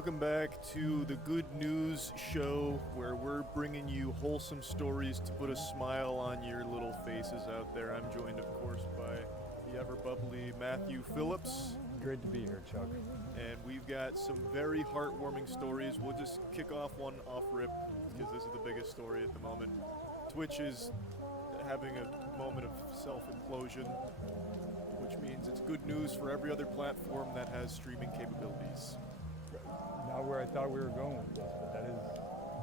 welcome back to the Good News Show, where we're bringing you wholesome stories to put a smile on your little faces out there. I'm joined, of course, by the ever-bubbly Matthew Phillips. Great to be here, Chuck. And we've got some very heartwarming stories. We'll just kick off one off-rip, because this is the biggest story at the moment. Twitch is having a moment of self-implosion, which means it's good news for every other platform that has streaming capabilities. Not where I thought we were going with this, but that is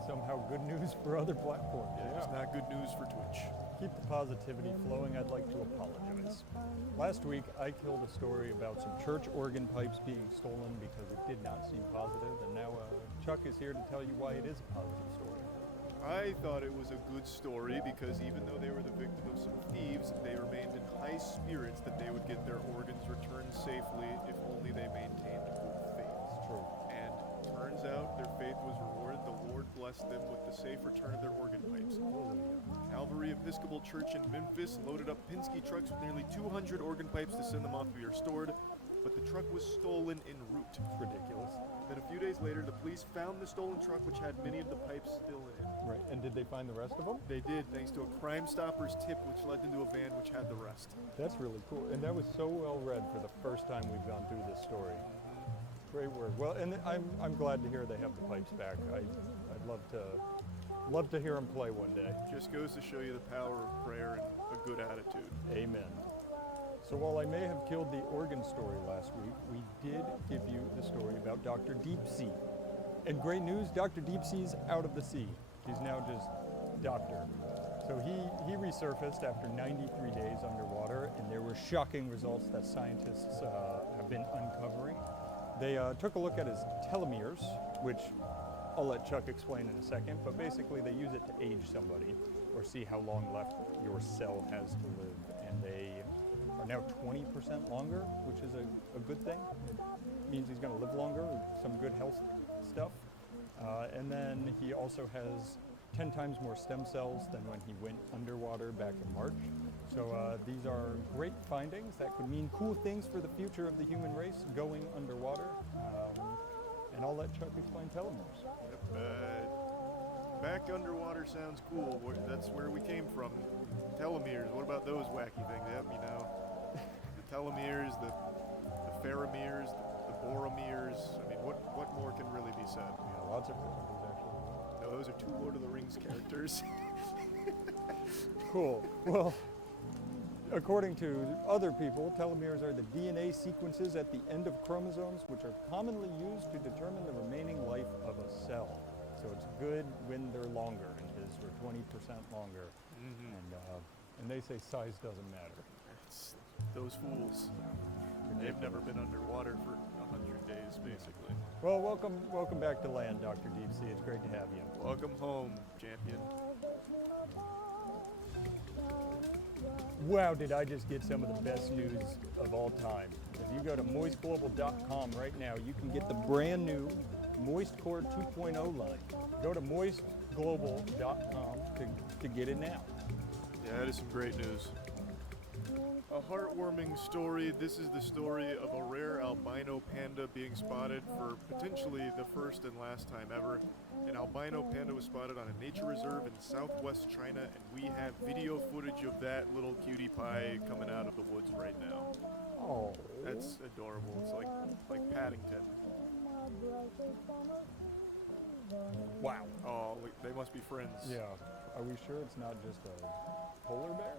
somehow good news for other platforms. Yeah, it's not good news for Twitch. Keep the positivity flowing. I'd like to apologize. Last week, I killed a story about some church organ pipes being stolen because it did not seem positive, and now Chuck is here to tell you why it is a positive story. I thought it was a good story because even though they were the victim of some thieves, they remained in high spirits that they would get their organs returned safely if only they maintained good faith. It's true. And turns out their faith was rewarded. The Lord blessed them with the safe return of their organ pipes. Calvary Episcopal Church in Memphis loaded up Penske trucks with nearly 200 organ pipes to send them off to be restored, but the truck was stolen en route. It's ridiculous. Then a few days later, the police found the stolen truck, which had many of the pipes still in it. Right, and did they find the rest of them? They did, thanks to a Crime Stoppers tip, which led them to a van which had the rest. That's really cool, and that was so well read for the first time we've gone through this story. Great work. Well, and I'm glad to hear they have the pipes back. I'd love to hear them play one day. Just goes to show you the power of prayer and a good attitude. Amen. So while I may have killed the organ story last week, we did give you the story about Dr. Deep Sea. And great news, Dr. Deep Sea's out of the sea. He's now just Doctor. So he resurfaced after 93 days underwater, and there were shocking results that scientists have been uncovering. They took a look at his telomeres, which I'll let Chuck explain in a second, but basically they use it to age somebody or see how long left your cell has to live. And they are now 20% longer, which is a good thing. It means he's going to live longer with some good health stuff. And then he also has 10 times more stem cells than when he went underwater back in March. So these are great findings that could mean cool things for the future of the human race going underwater. And I'll let Chuck explain telomeres. Yep, back underwater sounds cool. That's where we came from. Telomeres, what about those wacky things? Yep, you know, the telomeres, the pheromeres, the boromeres. I mean, what more can really be said? Yeah, lots of characters, actually. No, those are two Lord of the Rings characters. Cool. Well, according to other people, telomeres are the DNA sequences at the end of chromosomes, which are commonly used to determine the remaining life of a cell. So it's good when they're longer, and his were 20% longer. Mm-hmm. And they say size doesn't matter. It's those fools. They've never been underwater for 100 days, basically. Well, welcome back to land, Dr. Deep Sea. It's great to have you. Welcome home, champion. Wow, did I just get some of the best news of all time. If you go to moistglobal.com right now, you can get the brand new MoistCore 2.0 line. Go to moistglobal.com to get it now. Yeah, that is some great news. A heartwarming story. This is the story of a rare albino panda being spotted for potentially the first and last time ever. An albino panda was spotted on a nature reserve in southwest China, and we have video footage of that little cutie pie coming out of the woods right now. Oh, that's adorable. It's like Paddington. Wow. Oh, they must be friends. Yeah. Are we sure it's not just a polar bear?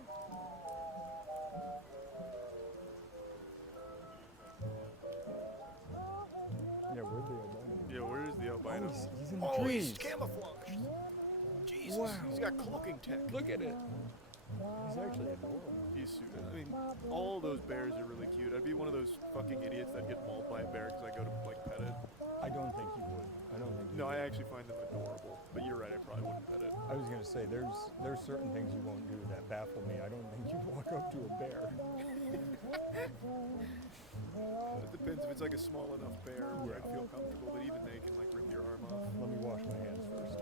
Yeah, where's the albino? Yeah, where is the albino? Oh, he's in the trees. He's camouflaged. Jesus, wow. He's got cloaking tech. Look at it. He's actually adorable. He's super. I mean, all those bears are really cute. I'd be one of those fucking idiots that get mauled by a bear because I go to pet it. I don't think you would. No, I actually find them adorable. But you're right, I probably wouldn't pet it. I was gonna say there's certain things you won't do that baffle me. I don't think you'd walk up to a bear. It depends if it's like a small enough bear where I'd feel comfortable, but even they can rip your arm off. Let me wash my hands first.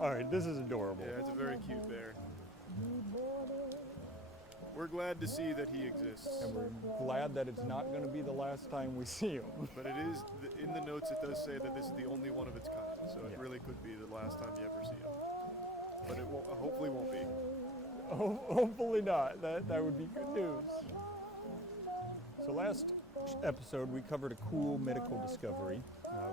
All right, this is adorable. Yeah, it's a very cute bear. We're glad to see that he exists. And we're glad that it's not going to be the last time we see him. But it is, in the notes it does say that this is the only one of its kind, so it Yeah. really could be the last time you ever see him. But it won't, hopefully won't be. Hopefully not. That would be good news. So last episode we covered a cool medical discovery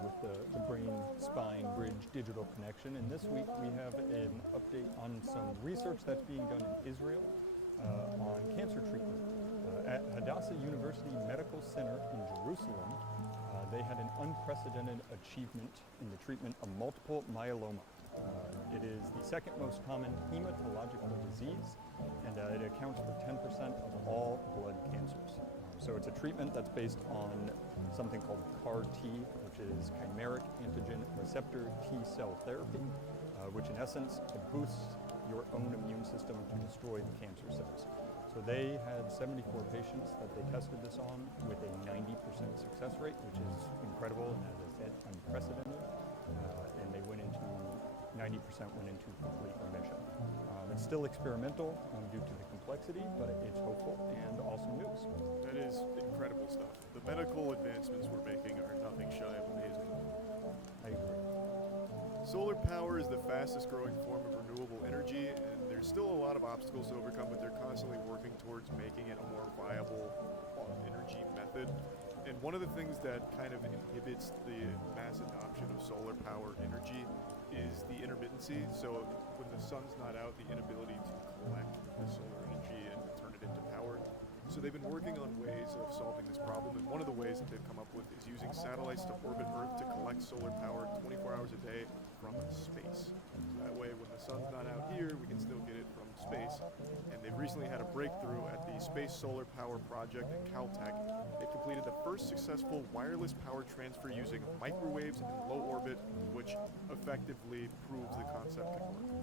with the brain-spine bridge digital connection, and this week we have an update on some research that's being done in Israel on cancer treatment. At Hadassah University Medical Center in Jerusalem, they had an unprecedented achievement in the treatment of multiple myeloma. It is the second most common hematological disease, and it accounts for 10% of all blood cancers. So it's a treatment that's based on something called CAR-T, which is chimeric antigen receptor T-cell therapy, which in essence boosts your own immune system to destroy the cancer cells. So they had 74 patients that they tested this on with a 90% success rate, which is incredible and, as I said, unprecedented. And they 90% went into complete remission. It's still experimental due to the complexity, but it's hopeful and awesome news. That is incredible stuff. The medical advancements we're making are nothing shy of amazing. I agree. Solar power is the fastest growing form of renewable energy, and there's still a lot of obstacles to overcome, but they're constantly working towards making it a more viable energy method. And one of the things that kind of inhibits the mass adoption of solar power energy is the intermittency. So when the sun's not out, the inability to collect the solar energy and turn it into power. So they've been working on ways of solving this problem, and one of the ways that they've come up with is using satellites to orbit Earth to collect solar power 24 hours a day from space. So that way, when the sun's not out here, we can still get it from space. And they've recently had a breakthrough at the Space Solar Power Project at Caltech. They completed the first successful wireless power transfer using microwaves in low orbit, which effectively proves the concept can work.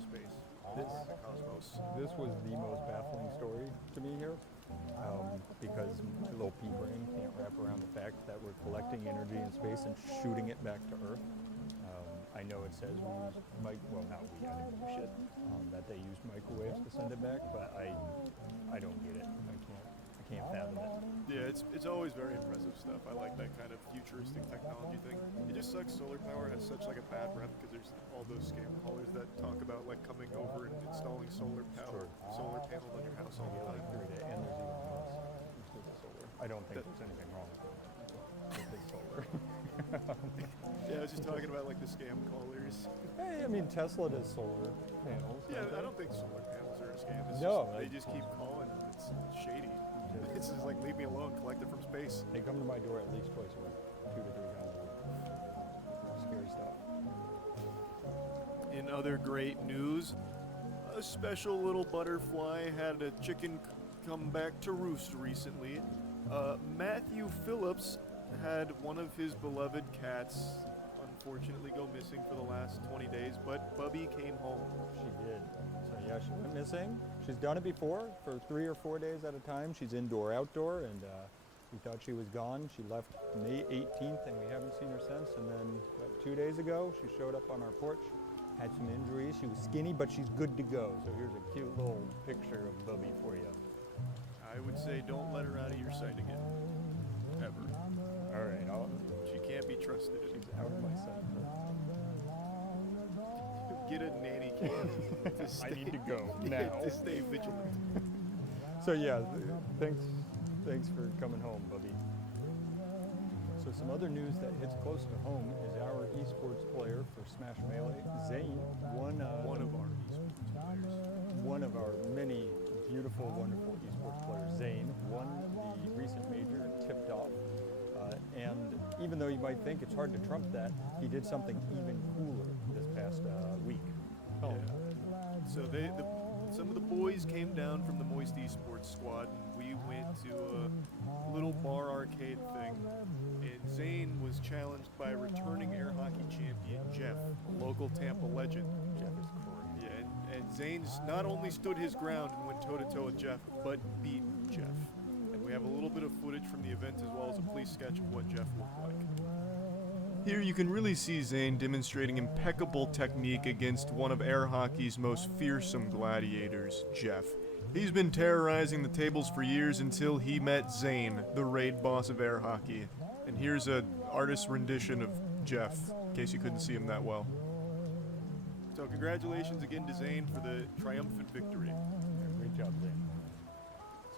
Space. The cosmos. This was the most baffling story to me here, because my little pea brain can't wrap around the fact that we're collecting energy in space and shooting it back to Earth. I know it says we use I didn't do shit, that they use microwaves to send it back, but I don't get it. I can't fathom it. Yeah, it's always very impressive stuff. I like that kind of futuristic technology thing. It just sucks solar power has such like a bad rep because there's all those scam callers that talk about like coming over and installing solar power, solar panels on your house all the time. And there's Elon Musk with the solar. I don't think there's anything wrong with the solar. Yeah, I was just talking about like the scam callers. Hey, I mean Tesla does solar panels. Yeah, I don't think solar panels are a scam. It's No, just, they just keep calling. It's shady. It's just like, leave me alone, collect it from space. They come to my door at least twice a week, 2 to 3 times a week. Scary stuff. In other great news, a special little butterfly had a chicken come back to roost recently. Matthew Phillips had one of his beloved cats unfortunately go missing for the last 20 days, but Bubby came home. She did. So yeah, she went missing. She's done it before for 3 or 4 days at a time. She's indoor, outdoor, and we thought she was gone. She left May 18th, and we haven't seen her since. And then 2 days ago, she showed up on our porch, had some injuries. She was skinny, but she's good to go. So here's a cute little picture of Bubby for you. I would say don't let her out of your sight again. Ever. All right, She can't be trusted. she's out of my sight. Get a nanny cam to stay, I need to go now. to stay vigilant. So yeah, thanks for coming home, Bubby. So some other news that hits close to home is our esports player for Smash Melee, Zane, One of our esports players. one of our many beautiful, wonderful esports players, Zane, won the recent major, tipped off. And even though you might think it's hard to trump that, he did something even cooler this past week. Oh. Yeah. So some of the boys came down from the Moist Esports squad, and we went to a little bar arcade thing. And Zane was challenged by returning air hockey champion Jeff, a local Tampa legend. Jeff is crazy. Yeah, and Zane not only stood his ground and went toe-to-toe with Jeff, but beat Jeff. And we have a little bit of footage from the event as well as a police sketch of what Jeff looked like. Here you can really see Zane demonstrating impeccable technique against one of air hockey's most fearsome gladiators, Jeff. He's been terrorizing the tables for years until he met Zane, the raid boss of air hockey. And here's a artist's rendition of Jeff, in case you couldn't see him that well. So congratulations again to Zane for the triumphant victory. Yeah, great job, Zane.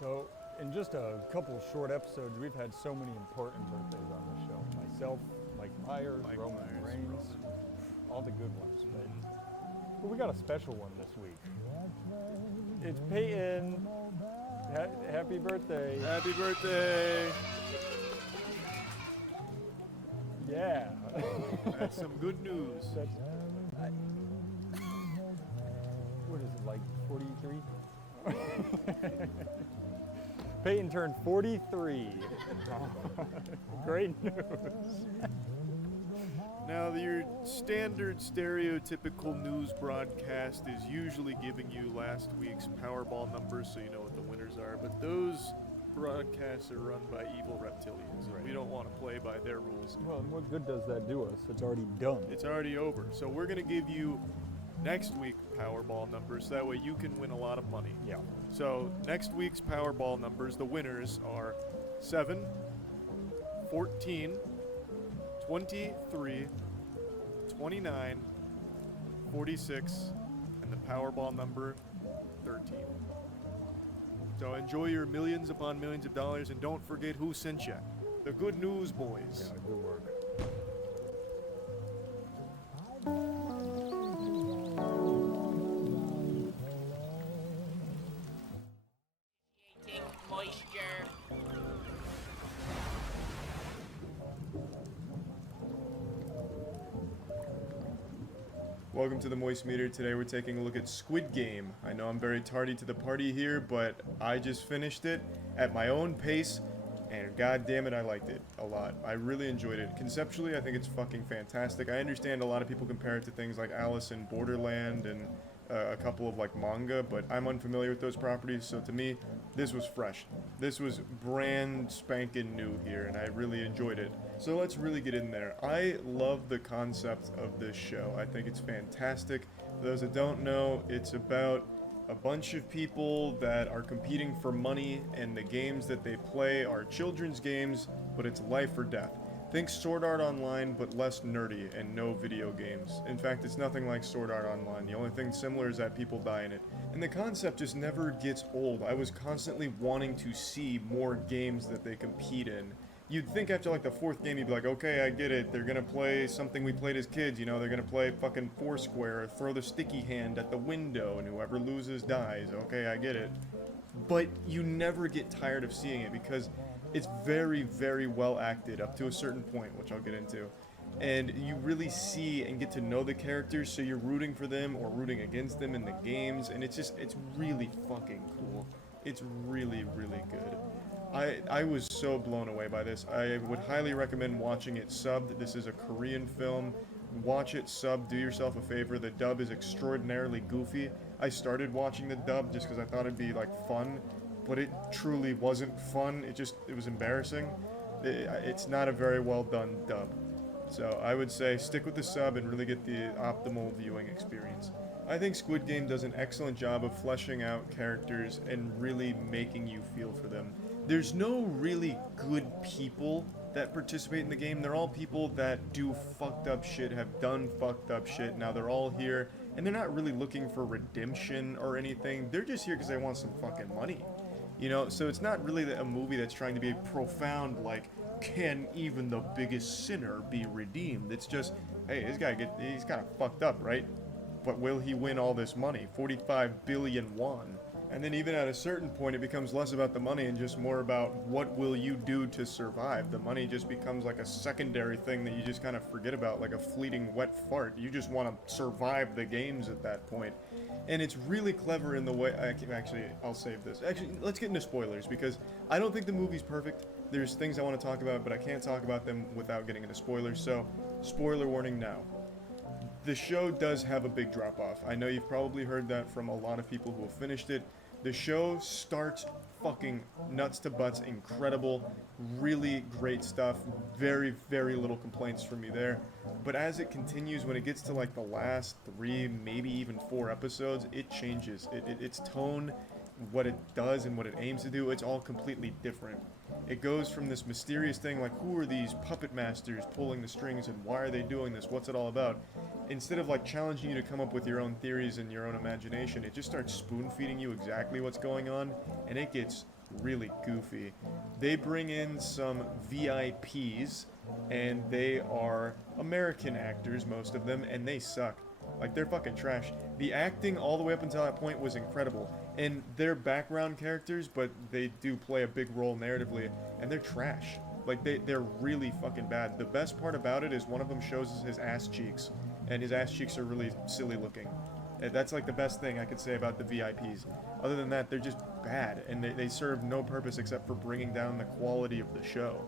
So, in just a couple of short episodes, we've had so many important birthdays on this show. Myself, Mike Myers, Roman Reigns, all the good ones. But we got a special one this week. It's Peyton. Happy birthday. Happy birthday! Yeah. That's some good news. What is it, like 43? Peyton turned 43. Great news. Now, your standard stereotypical news broadcast is usually giving you last week's Powerball numbers so you know what the winners are, but those broadcasts are run by evil reptilians, and we don't want to play by their rules. Well, and what good does that do us? It's already done. It's already over. So we're going to give you next week Powerball numbers, so that way you can win a lot of money. Yeah. So next week's Powerball numbers, the winners are 7, 14, 23, 29, 46, and the Powerball number 13. So enjoy your millions upon millions of dollars, and don't forget who sent you. The Good News Boys. Yeah, good work. Moisture. Welcome to the Moist Meter. Today we're taking a look at Squid Game. I know I'm very tardy to the party here, but I just finished it at my own pace, and god damn it, I liked it a lot. I really enjoyed it. Conceptually, I think it's fucking fantastic. I understand a lot of people compare it to things like Alice in Borderland and a couple of like manga, but I'm unfamiliar with those properties, so to me, this was fresh. This was brand spanking new here, and I really enjoyed it. So let's really get in there. I love the concept of this show. I think it's fantastic. For those that don't know, it's about a bunch of people that are competing for money, and the games that they play are children's games, but it's life or death. Think Sword Art Online, but less nerdy and no video games. In fact, it's nothing like Sword Art Online. The only thing similar is that people die in it. And the concept just never gets old. I was constantly wanting to see more games that they compete in. You'd think after like the fourth game, you'd be like, okay, I get it. They're gonna play something we played as kids, you know, they're gonna play fucking Foursquare, or throw the sticky hand at the window, and whoever loses dies. Okay, I get it. But you never get tired of seeing it because it's very, very well acted up to a certain point, which I'll get into. And you really see and get to know the characters, so you're rooting for them or rooting against them in the games, and it's really fucking cool. It's really, really good. I was so blown away by this. I would highly recommend watching it subbed. This is a Korean film. Watch it subbed. Do yourself a favor. The dub is extraordinarily goofy. I started watching the dub just because I thought it'd be like fun, but it truly wasn't fun. It was embarrassing. It's not a very well done dub. So I would say stick with the sub and really get the optimal viewing experience. I think Squid Game does an excellent job of fleshing out characters and really making you feel for them. There's no really good people that participate in the game. They're all people that do fucked up shit, have done fucked up shit. Now they're all here, and they're not really looking for redemption or anything. They're just here because they want some fucking money. You know, so it's not really a movie that's trying to be profound, like, can even the biggest sinner be redeemed? It's just, hey, he's kind of fucked up, right? But will he win all this money? 45 billion won. And then even at a certain point, it becomes less about the money and just more about what will you do to survive. The money just becomes like a secondary thing that you just kind of forget about, like a fleeting wet fart. You just want to survive the games at that point. And it's really clever in the way, I'll save this. Actually, let's get into spoilers, because I don't think the movie's perfect. There's things I want to talk about, but I can't talk about them without getting into spoilers, so spoiler warning now. The show does have a big drop-off. I know you've probably heard that from a lot of people who have finished it. The show starts fucking nuts to butts, incredible, really great stuff. Very, very little complaints from me there. But as it continues, when it gets to like the last 3, maybe even 4 episodes, it changes. Its tone, what it does and what it aims to do, it's all completely different. It goes from this mysterious thing like, who are these puppet masters pulling the strings and why are they doing this? What's it all about? Instead of like challenging you to come up with your own theories and your own imagination, it just starts spoon feeding you exactly what's going on, and it gets really goofy. They bring in some VIPs, and they are American actors, most of them, and they suck. Like, they're fucking trash. The acting all the way up until that point was incredible. And they're background characters, but they do play a big role narratively, and they're trash. Like, they're really fucking bad. The best part about it is one of them shows us his ass cheeks, and his ass cheeks are really silly looking. That's like the best thing I could say about the VIPs. Other than that, they're just bad, and they serve no purpose except for bringing down the quality of the show.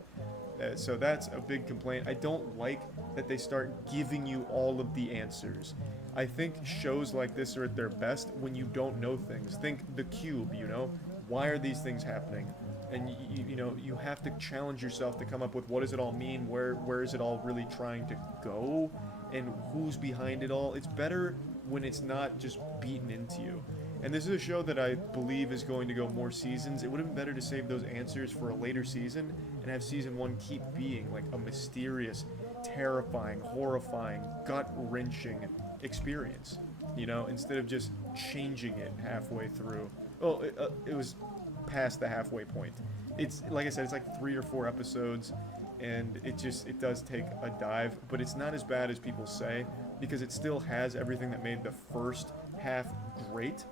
So that's a big complaint. I don't like that they start giving you all of the answers. I think shows like this are at their best when you don't know things. Think The Cube, you know? Why are these things happening? And you know, you have to challenge yourself to come up with what does it all mean, where is it all really trying to go, and who's behind it all. It's better when it's not just beaten into you. And this is a show that I believe is going to go more seasons. It would have been better to save those answers for a later season and have season 1 keep being like a mysterious, terrifying, horrifying, gut-wrenching experience, you know, instead of just changing it halfway through. Well, it was past the halfway point. It's, like I said, it's like 3 or 4 episodes, and it does take a dive, but it's not as bad as people say, because it still has everything that made the first half great,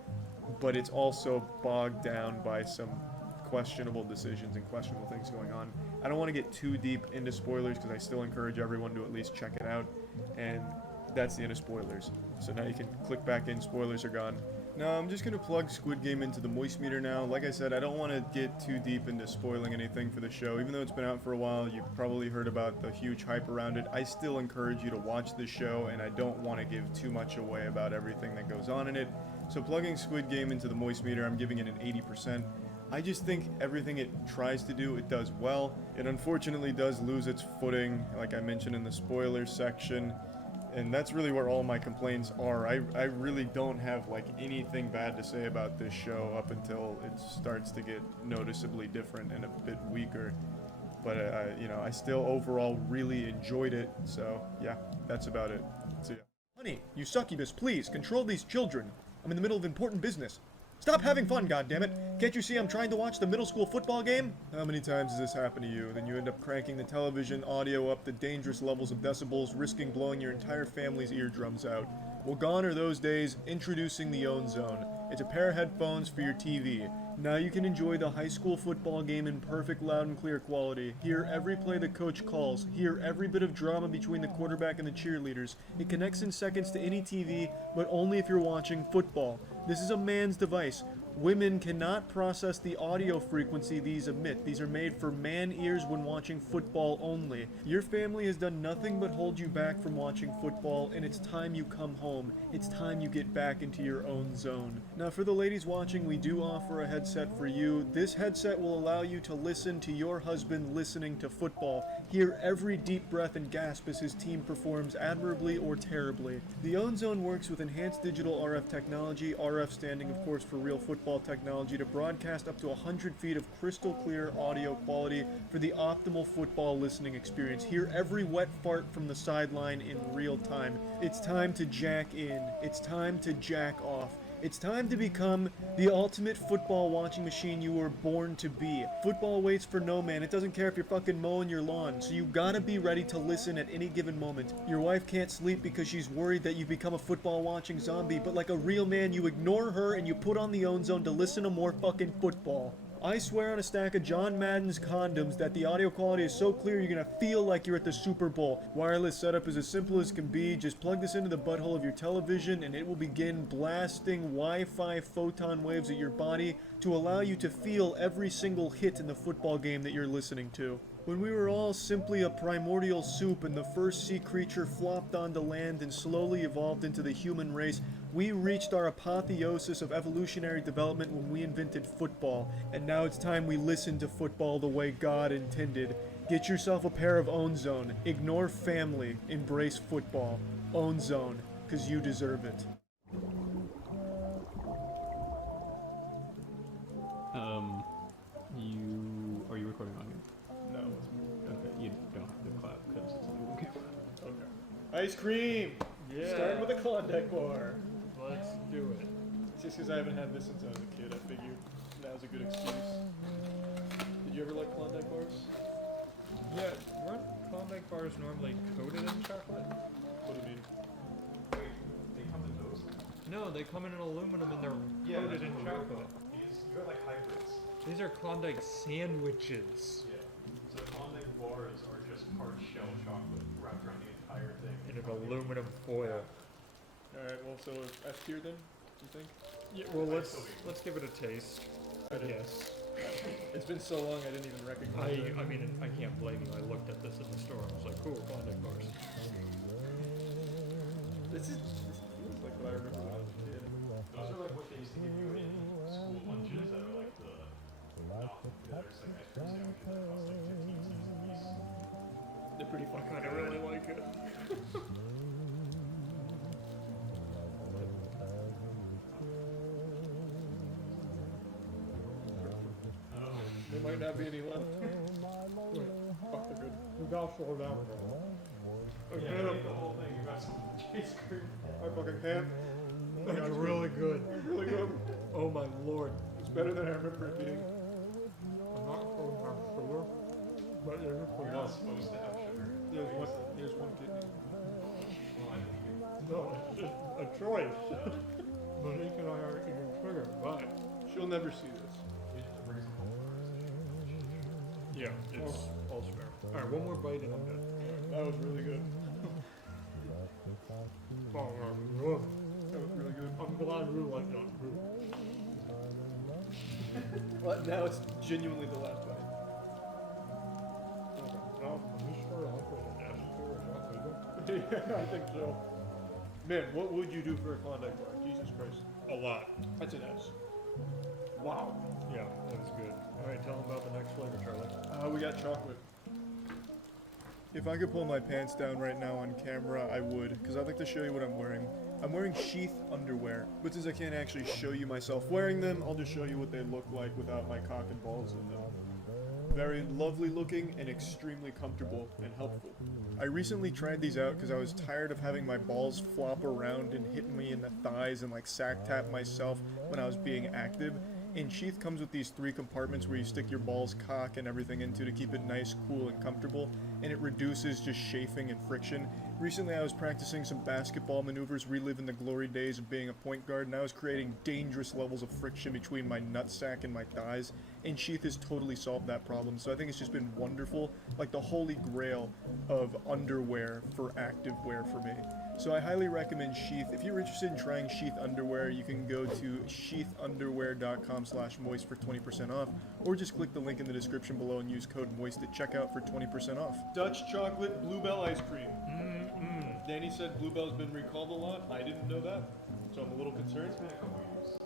but it's also bogged down by some questionable decisions and questionable things going on. I don't want to get too deep into spoilers, because I still encourage everyone to at least check it out, and that's the end of spoilers. So now you can click back in, spoilers are gone. Now I'm just going to plug Squid Game into the moist meter now. Like I said, I don't want to get too deep into spoiling anything for the show. Even though it's been out for a while, you've probably heard about the huge hype around it. I still encourage you to watch this show, and I don't want to give too much away about everything that goes on in it. So plugging Squid Game into the moist meter, I'm giving it an 80%. I just think everything it tries to do, it does well. It unfortunately does lose its footing, like I mentioned in the spoilers section. And that's really where all my complaints are. I really don't have like anything bad to say about this show up until it starts to get noticeably different and a bit weaker. But you know, I still overall really enjoyed it. So yeah, that's about it. See ya. Honey, you succubus, please control these children. I'm in the middle of important business. Stop having fun, goddammit! Can't you see I'm trying to watch the middle school football game? How many times has this happened to you? Then you end up cranking the television audio up to dangerous levels of decibels, risking blowing your entire family's eardrums out. Well, gone are those days. Introducing the Own Zone. It's a pair of headphones for your TV. Now you can enjoy the high school football game in perfect loud and clear quality. Hear every play the coach calls. Hear every bit of drama between the quarterback and the cheerleaders. It connects in seconds to any TV, but only if you're watching football. This is a man's device. Women cannot process the audio frequency these emit. These are made for man ears when watching football only. Your family has done nothing but hold you back from watching football, and it's time you come home. It's time you get back into your own zone. Now for the ladies watching, we do offer a headset for you. This headset will allow you to listen to your husband listening to football. Hear every deep breath and gasp as his team performs admirably or terribly. The Own Zone works with enhanced digital RF technology, RF standing of course for real football technology, to broadcast up to 100 feet of crystal clear audio quality for the optimal football listening experience. Hear every wet fart from the sideline in real time. It's time to jack in. It's time to jack off. It's time to become the ultimate football watching machine you were born to be. Football waits for no man. It doesn't care if you're fucking mowing your lawn, so you gotta be ready to listen at any given moment. Your wife can't sleep because she's worried that you become a football watching zombie, but like a real man, you ignore her and you put on the Own Zone to listen to more fucking football. I swear on a stack of John Madden's condoms that the audio quality is so clear you're gonna feel like you're at the Super Bowl. Wireless setup is as simple as can be. Just plug this into the butthole of your television and it will begin blasting Wi-Fi photon waves at your body to allow you to feel every single hit in the football game that you're listening to. When we were all simply a primordial soup and the first sea creature flopped onto land and slowly evolved into the human race, we reached our apotheosis of evolutionary development when we invented football, and now it's time we listen to football the way God intended. Get yourself a pair of Own Zone. Ignore family. Embrace football. Own Zone, 'cause you deserve it. Are you recording on here? No. Okay, you don't have to clap because it's illegal camera. Okay. Ice cream! Yeah. Starting with a Klondike bar. Let's do it. Just because I haven't had this since I was a kid, I figured now's a good excuse. Did you ever like Klondike bars? Yeah, weren't Klondike bars normally coated in chocolate? What do you mean? Wait, they come in those? No, they come in aluminum and they're coated in chocolate. You got like hybrids. These are Klondike sandwiches. Yeah. So the Klondike bars are just hard shell chocolate wrapped around the entire thing. In an aluminum foil. Alright, well, so F tier then, you think? Yeah, well, let's give it a taste. I guess. It's been so long I didn't even recognize it. I mean, I can't blame you. I looked at this in the store and was like, cool, Klondike bars. This feels like what I remember when I was a kid. Those are like what they used to give you in school lunches that are like the there's like ice cream sandwiches that cost like 15 cents a piece. They're pretty fucking I good. really like it. There might not be any left. Fuck, they're good. We gotta slow down, bro. Yeah, you ate the whole thing. You got some ice cream. I fucking can't. That's really good. Really good. Oh my lord. It's better than I remember it being. I'm not supposed to have sugar, but it is You're not supposed to have sugar. There's one kidney. Well, I think you can. No, it's just a choice. But he can have eating sugar, but She'll never see this. You have to bring some home first. yeah, it's all fair. Alright, one more bite and I'm done. That was really good. Oh, good. That was really good. I'm glad you like that too. Well, now it's genuinely the last bite. Now, can you start off with an S tier and not legal? Yeah, I think so. Man, what would you do for a Klondike bar? Jesus Christ. A lot. That's an S. Wow. Yeah, that was good. Alright, tell them about the next flavor, Charlie. We got chocolate. If I could pull my pants down right now on camera, I would, because I'd like to show you what I'm wearing. I'm wearing sheath underwear, but since I can't actually show you myself wearing them, I'll just show you what they look like without my cock and balls in them. Very lovely looking and extremely comfortable and helpful. I recently tried these out because I was tired of having my balls flop around and hit me in the thighs and like sack tap myself when I was being active. And Sheath comes with these 3 compartments where you stick your balls, cock, and everything into to keep it nice, cool, and comfortable, and it reduces just chafing and friction. Recently I was practicing some basketball maneuvers, reliving the glory days of being a point guard, and I was creating dangerous levels of friction between my nutsack and my thighs, and Sheath has totally solved that problem, so I think it's just been wonderful, like the holy grail of underwear for active wear for me. So I highly recommend Sheath. If you're interested in trying Sheath underwear, you can go to sheathunderwear.com/moist for 20% off, or just click the link in the description below and use code MOIST at checkout for 20% off. Dutch chocolate Bluebell ice cream. Danny said Bluebell's been recalled a lot. I didn't know that, so I'm a little concerned. It's been a couple years.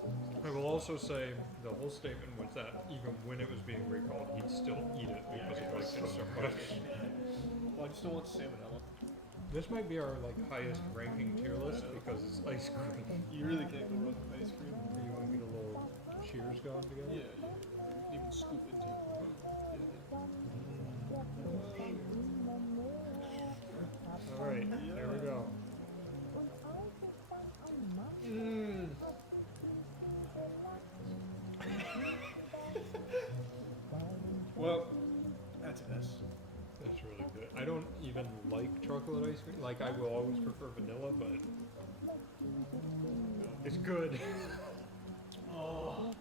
I will also say the whole statement was that even when it was being recalled, he'd still eat it because he liked it so much. Well, I just don't want salmonella. This might be our highest ranking tier list because it's ice cream. You really can't go wrong with ice cream. You want to get a little cheers going together? Yeah. You can even scoop into it. Alright, there we go. Well, that's an S. That's really good. I don't even like chocolate ice cream. Like, I will always prefer vanilla, but it's good. Oh,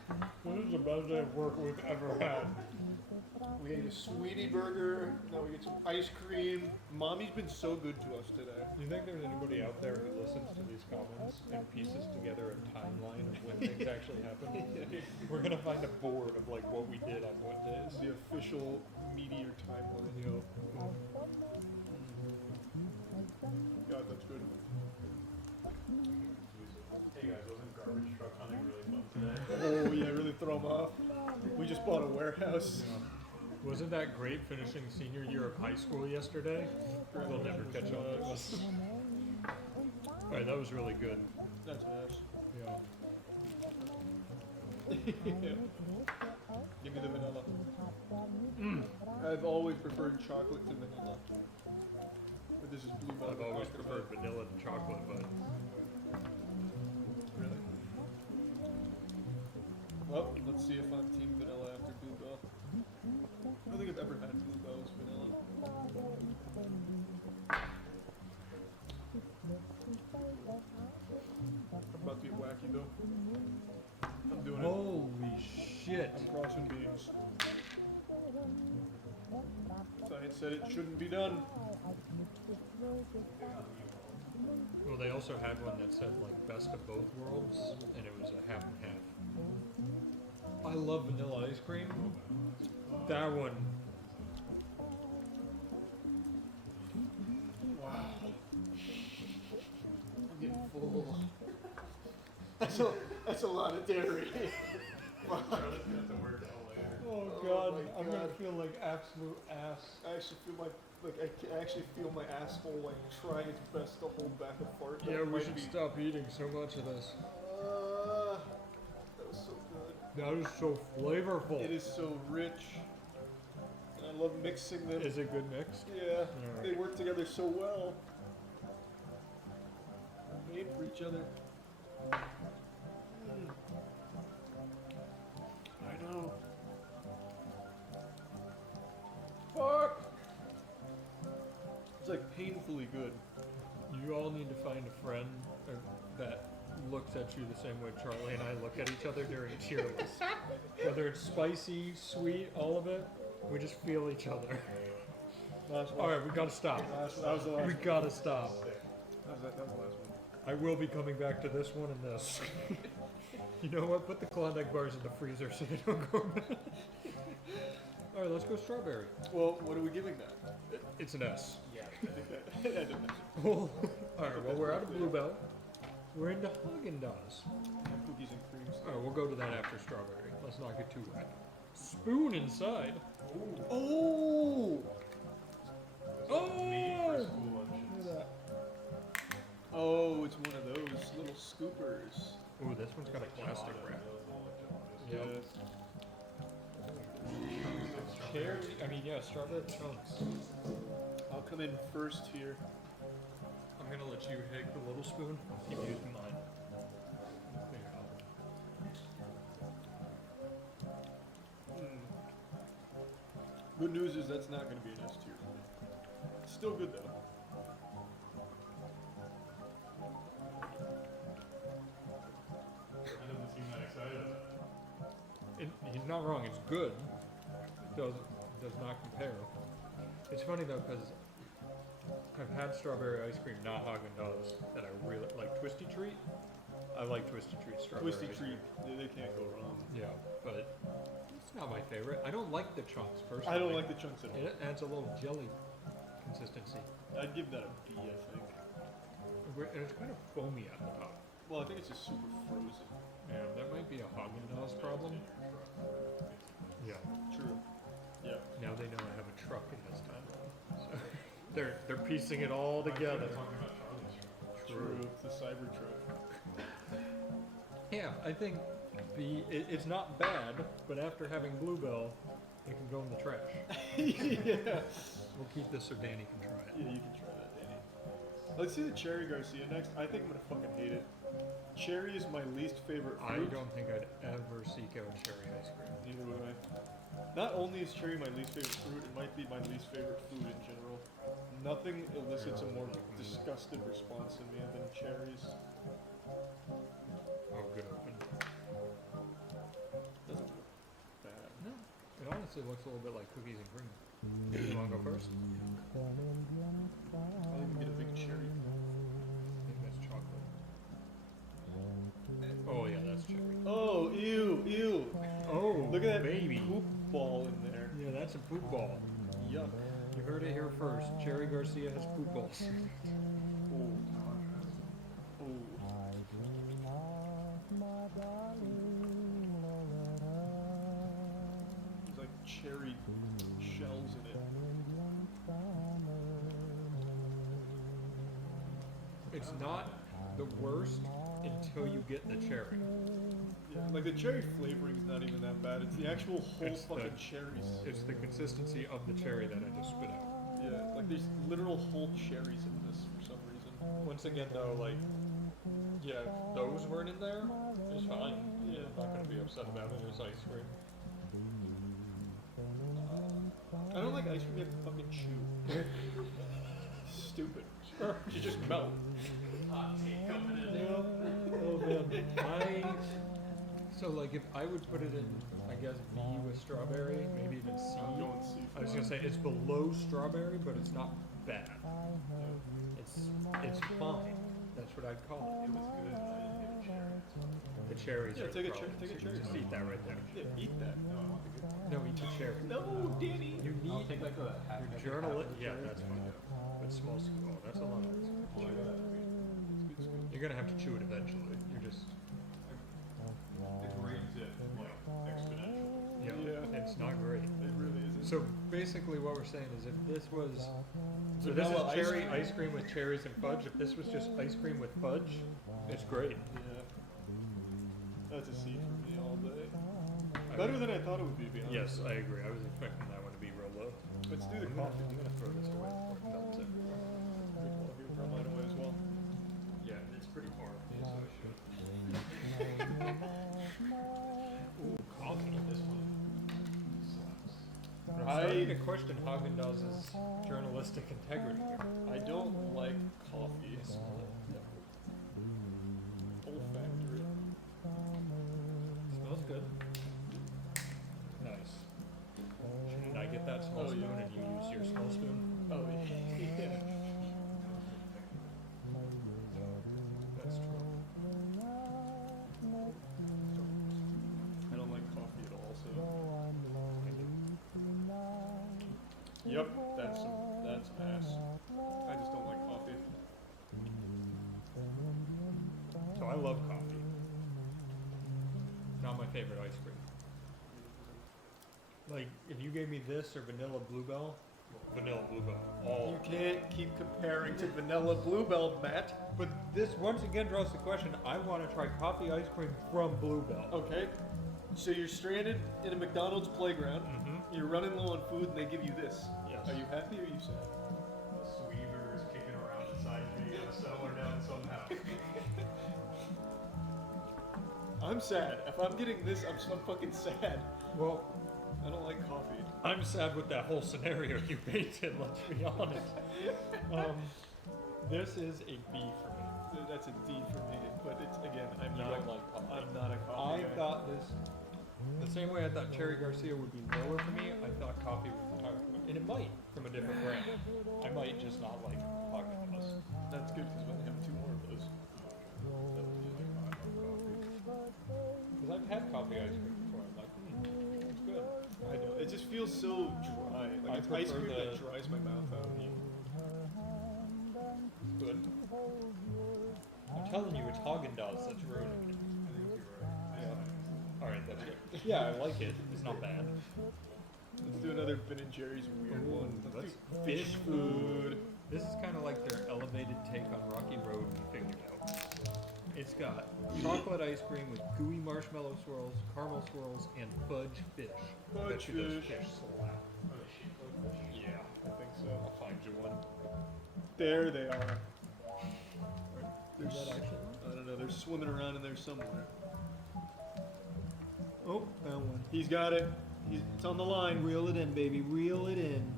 This is the best day of work we've ever had. we ate a sweetie burger. Now we get some ice cream. Mommy's been so good to us today. Do you think there's anybody out there who listens to these comments and pieces together a timeline of when things this actually happened. We're gonna find a board of like what we did on what days. The official meteor timeline. You know, God, that's good. Hey guys, wasn't garbage truck hunting really fun today? Oh yeah, really throw them off. We just bought a warehouse. wasn't that great finishing senior year of high school yesterday? We'll never catch up to us. Alright, that was really good. That's ass. Yeah. Yeah. Give me the vanilla. I've always preferred chocolate to vanilla. But this is bluebell. I've always preferred vanilla to chocolate, but Really? Well, let's see if I'm team vanilla after bluebell. I don't think I've ever had bluebell as vanilla. I'm about to get wacky though. I'm doing it. holy shit. I'm crossing beams. Science said it shouldn't be done. Well, they also had one that said like best of both worlds, and it was a half and half. I love vanilla ice cream. That one. Wow. I'm getting full. That's a lot of dairy. Wow. Charlotte's gonna have to work out later. Oh Oh god, my I'm gonna God. feel like absolute ass. I actually feel I actually feel my asshole like trying its best to hold back a fart. Yeah, That we might should be- stop eating so much of this. That was so good. That is so flavorful. It is so rich. And I love mixing them. Is it good mix? Yeah, Alright. they work together so well. They're made for each other. Mm. I know. Fuck! It's like painfully good. You all need to find a friend that looks at you the same way Charlie and I look at each other during a tier list. Whether it's spicy, sweet, all of it, we just feel each other. Last one. Alright, we gotta stop. That was the last We one. gotta stop. That was the last one. I will be coming back to this one and this. You know what? Put the Klondike bars in the freezer so they don't go bad. Alright, let's go strawberry. Well, what are we giving that? It's an S. Yeah, I think that. I didn't know. Well, alright, well, we're out of Bluebell. We're into Haagen-Dazs. Cookies and cream. Alright, we'll go to that after strawberry. Let's not get too wet. Spoon inside. Oh! Me for Oh! school lunches. Oh, it's one of those little scoopers. Ooh, this one's got a plastic wrap. Yep. Cherry, strawberry chunks. I'll come in first here. I'm gonna let you take the little spoon. Keep using mine. There you go. Good news is that's not going to be an S tier for me. Still good though. I doesn't seem that excited about it. He's not wrong. It's good. Does not compare. It's funny though because I've had strawberry ice cream, not Haagen-Dazs, that I really like. Twisty Treat. I like Twisty Treat strawberry. Twisty ice treat, cream. they can't go wrong. Yeah, but it's not my favorite. I don't like the chunks personally. I don't like the chunks at all. It adds a little jelly consistency, I'd give that a B, I think. and it's kind of foamy at the top. Well, I think it's just super frozen. Yeah, that might be a Haagen-Dazs problem. Yeah. True. Yeah. Now they know I have a truck in this time. So they're piecing it all together. Talking about Charlie's truck. True. It's a Cybertruck. Yeah, I think it's not bad, but after having Bluebell, it can go in the trash. Yeah. We'll keep this so Danny can try it. Yeah, you can try that, Danny. Let's see the Cherry Garcia next. I think I'm gonna fucking hate it. Cherry is my least favorite I fruit. don't think I'd ever seek out cherry ice cream. Neither would I. Not only is cherry my least favorite fruit, it might be my least favorite food in general. Nothing elicits a more disgusted response in me than cherries. Oh, good open. Doesn't look bad. No, it honestly looks a little bit like cookies and cream. You want to go first? I'll even get a big cherry. I think that's chocolate. Oh yeah, that's cherry. Oh, That's a poop ball. Yuck. You heard it here first. Cherry Garcia has poop balls. Ooh. Ooh. There's like cherry shells in it. It's not the worst until you get the cherry. Yeah, like the cherry flavoring's not even that bad. It's the actual whole It's the- fucking cherries. It's the consistency of the cherry that I just spit out. Yeah, like there's literal whole cherries in this for some reason. Once again, though, like, yeah, if those weren't in there, it's fine. Yeah. I'm not gonna be upset about it. It's ice cream. I don't like ice cream you have to fucking chew. Stupid. Sure. You just melt. Hot tea coming in. Oh man. So like if I would put it in, I guess B with strawberry, maybe even C. I'm going C I was for gonna that. say it's below strawberry, but it's not bad. It's fine. That's what I'd call It it. was good, but I didn't get a cherry. The cherries Yeah, are take a the cherry- problem. take a cherry. Just eat that right there. Yeah, eat that. No, I want the good one. No, eat the cherry. No, Danny. You I'll need take like a half. your like a journal. half of the Yeah, cherry. that's fine. But small scoop. Oh, that's a lot. Oh, yeah, that's good. It's good. You're gonna have to chew it eventually. You're just It rains it like exponentially. yeah. It's not great. It really isn't. So basically, what we're saying is, if this was so this Vanilla is ice cherry cream? ice cream with cherries and fudge. If this was just ice cream with fudge, it's great. Yeah. That's a C for me all day. Better than I thought it would be, to be honest. Yes, I agree. I was expecting that one to be real low. Let's do the I'm coffee. gonna throw this away before it melts everywhere. Good coffee. We'll throw mine away as well. Yeah, it's pretty far from me, so I should. Ooh, coffee. This one slaps. I'm starting to question Haagen-Dazs's journalistic integrity here. I don't like coffee. Olfactory. Smells good. Nice. Shouldn't I get that small Oh, spoon yeah. and you use your small spoon? Oh, yeah. That's true. I don't like coffee at all, so. I do. Yep, that's ass. I just don't like coffee. So I love coffee. Not my favorite ice cream. Like, if you gave me this or vanilla bluebell, all. You can't keep comparing to vanilla bluebell, Matt. But this once again draws the question, I want to try coffee ice cream from Bluebell. Okay, so you're stranded in a McDonald's playground. Mm-hmm. You're running low on food, and they give you this. Yes. Are you happy or are you sad? The Sweaver is kicking around beside me. You gotta settle her down somehow. I'm sad. If I'm getting this, I'm fucking sad. Well, I don't like coffee. I'm sad with that whole scenario you painted, let's be honest. This is a B for me. That's a D for me, but it's again, You don't like coffee. I'm not a I coffee guy. thought this, the same way I thought Cherry Garcia would be lower for me, I thought coffee would be higher for me. And it might, from a different brand. I might just not like Haagen-Dazs. That's good because when they have 2 more of those. Because I've had coffee ice cream before. I'm like, it's good. I know. It just feels so dry. I Like it's ice prefer cream that the- dries my mouth out. It's good. I'm telling you, it's Haagen-Dazs that's ruining it. I think you're right. Yeah. Alright, that's good. Yeah, I like it. It's not bad. Let's do another Ben and Jerry's weird Ooh, one. let's do fish food. This is kind of like their elevated take on Rocky Road we figured out. It's got chocolate ice cream with gooey marshmallow swirls, caramel swirls, and fudge fish. I bet Fudge you those fish. fish slap. Are they sheep fish? Yeah, I think so. I'll find you one. There they are. They're Is that s- actually? I don't know. They're swimming around in there somewhere. Oh, found one. He's got it. It's on the line. Reel it in, baby. Reel it in.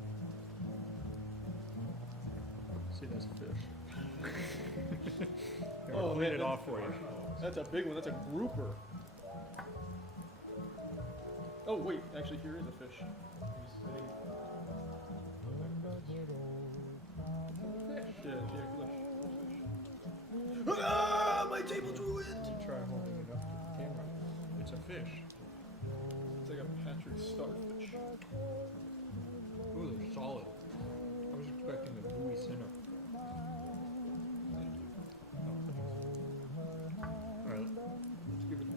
See, that's a fish. Here, I'll Oh, clean man, it off for you. That's a big one. That's a grouper. Oh wait, actually here is a fish. Yeah, fish. Ah, my table's ruined. You try holding it up to the camera. It's a fish. It's like a Patrick starfish. Ooh, they're solid. I was expecting a gooey center. Thank you. Oh, thanks. Alright, let's give it a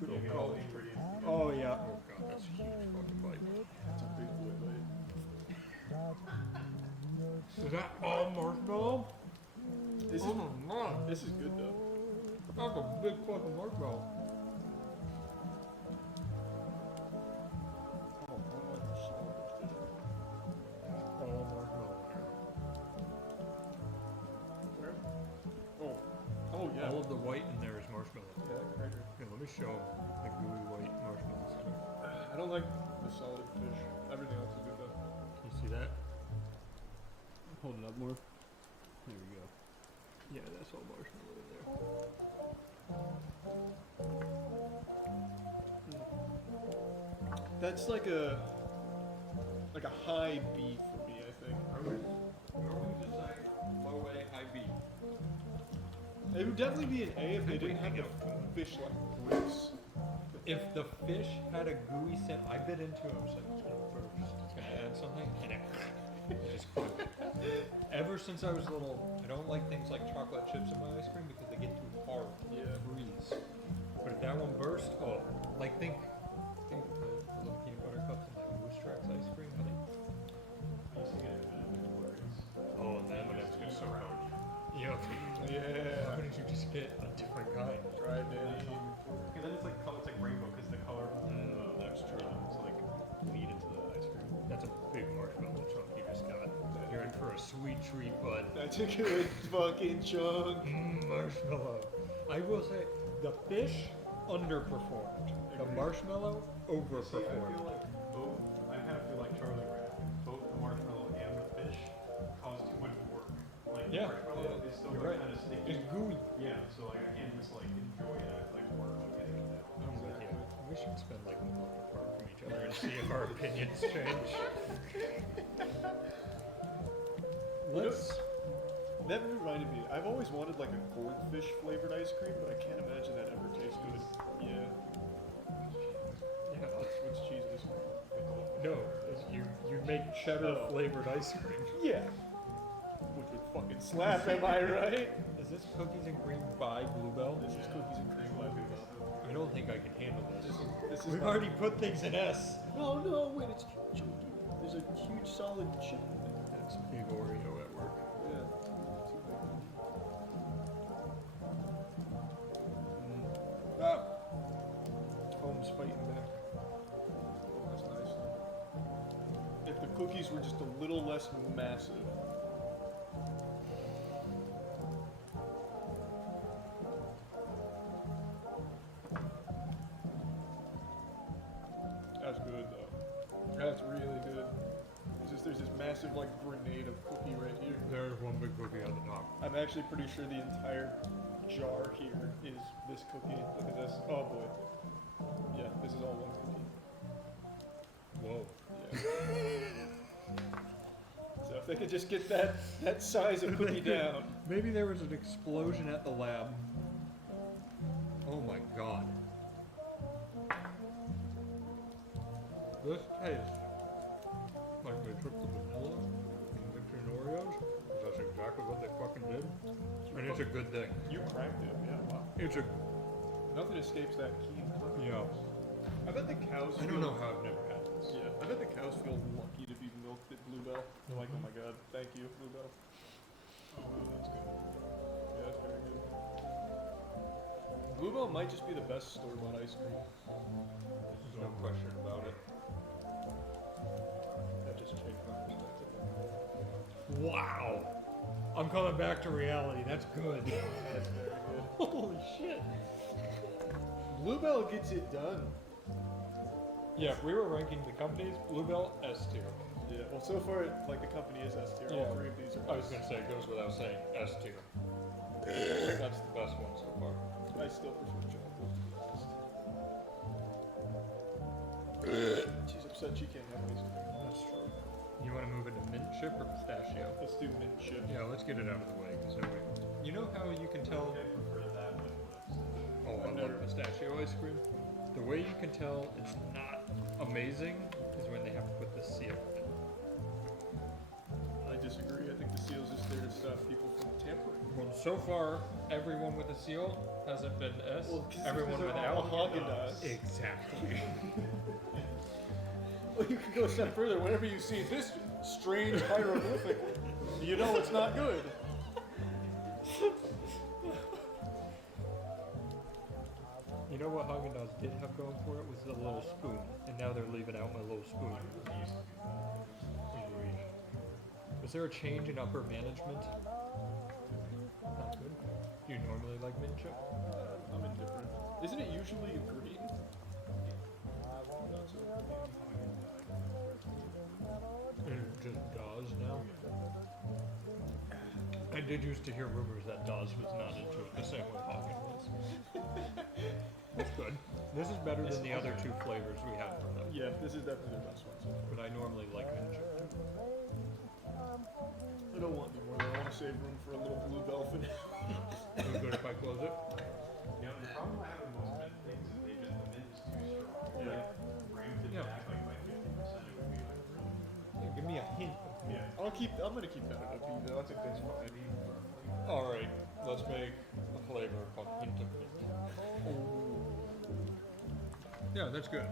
good old Get all the polish. ingredients together. Oh yeah. Oh god, that's a huge fucking bite. That's a big boy bite. Is that all marshmallow? This is Oh my god. this is good though. That's a big fucking marshmallow. Oh, I like the smell of this. All marshmallow in Where? Oh. Oh there. yeah. All of the white in there is marshmallow. Yeah, that crater. Here, let me show the gooey white marshmallow center. I don't like the solid fish. Everything else is good though. Can you see that? Hold it up more. There we go. Yeah, that's all marshmallow in there. That's like a high B for me, I think. Are we just like low A, high B? It would definitely be an A if they think we didn't have hang the fish like bricks. If the fish had a gooey scent, I bit into it. I was like, it's gonna burst. It's gonna add something, and it just couldn't. Ever since I was little, I don't like things like chocolate chips in my ice cream because they get too hard. They Yeah. freeze. But if that one burst, oh, like think the little peanut butter cups in like Moose Tracks ice cream. How they, I used to get it in Aquarius. oh, and then when it's gonna surround you. Yep. Yeah. How did you just get a different kind? Right, man. Because then it's like rainbow because the color That's true. it's like bleed into the ice cream. That's a big marshmallow chunk you just got. You're in for a sweet treat, bud. That's a good fucking chunk. Marshmallow. I will say, the fish underperformed. The Agreed. marshmallow See, I overperformed. feel like both. I kind of feel like Charlie Red. Both the marshmallow and the fish cause too much work. Like Yeah, the marshmallow is still You're right. kind of sticky. It's gooey. Yeah, so like I can't just like enjoy it. I have to like work on getting it down. I'm with you. We should spend like a month apart from each other and see if our opinions change. Let's. That reminded me. I've always wanted like a goldfish flavored ice cream, but I can't imagine that ever tastes good. Yeah. Yeah. What's cheese ice cream? No, you make cheddar Oh. flavored ice cream. Yeah. Which would fucking slap, am I right? Is this cookies and cream by Bluebell? This is cookies and cream by Bluebell. I don't think I can handle this. This is We've not- already put things in S. No, no, wait, it's chunky. There's a huge solid chip in there. That's big Oreo at work. Yeah. Ah. Home's fighting back. Oh, that's nice. If the cookies were just a little less massive. That's good though. That's really good. It's just there's this massive like grenade of cookie right here. There's one big cookie on the top. I'm actually pretty sure the entire jar here is this cookie. Look at this. Oh boy. Yeah, this is all one cookie. Whoa. Yeah. So if they could just get that size of cookie down. Maybe there was an explosion at the lab. Oh my god. This tastes like they took the vanilla and mixed it in Oreos, because that's exactly what they fucking did. And it's a good thing. You cracked it. Yeah, wow. It's a, Nothing escapes that keen flavor. yeah. I bet the cows I feel, don't know how I've never had this. Yeah, I bet the cows feel lucky to be milked at Bluebell. They're like, oh my god, thank you, Bluebell. Oh, that's good. Yeah, that's very good. Bluebell might just be the best store-bought ice cream. There's no question about it. That just changed my perspective. Wow. I'm coming back to reality. That's good. That's very good. Holy shit. Bluebell gets it done. Yeah, if we were ranking the companies, Bluebell S tier. Yeah, well, so far, like, the company is S tier. All Yeah. three of these are I was gonna say, it goes without saying, S tier. That's the best one so far. I still prefer chocolate, to be honest. She's upset she can't have ice cream. That's true. You wanna move into mint chip or pistachio? Let's do mint chip. Yeah, let's get it out of the way, because you know how you can tell, I prefer that with oh, I I've love never- pistachio ice cream. The way you can tell it's not amazing is when they have to put the seal in it. disagree. I think the seal's just there to stop people from tampering. Well, so far, everyone with a seal hasn't been S. Well, 'cause everyone they're without all Haagen-Dazs. Exactly. Well, you can go a step further. Whenever you see this strange hieroglyphic, you know it's not good. You know what Haagen-Dazs did have going for it was the little spoon, and now they're leaving out my little spoon. Was there a change in upper management? Not good. Do you normally like mint chip? I'm indifferent. Isn't it usually green? And it just Dawes now? I did used to hear rumors that Dawes was not into it the same way Haagen was. That's good. This is better than the other two flavors we had from them. Yeah, this is definitely the best one. So But I normally like mint chip too. I don't want any more. I want to save room for a little blue bell for now. Is it good if I close it? Yeah, the problem I have with most mint things is the mint is too strong. Yeah. Ramped it Yeah. back like by 50%, it would be like really. Yeah, give me a hint. Yeah. I'm gonna keep that at a B though. That's a good spot. Alright, let's make a flavor called hint of mint. Yeah, that's good.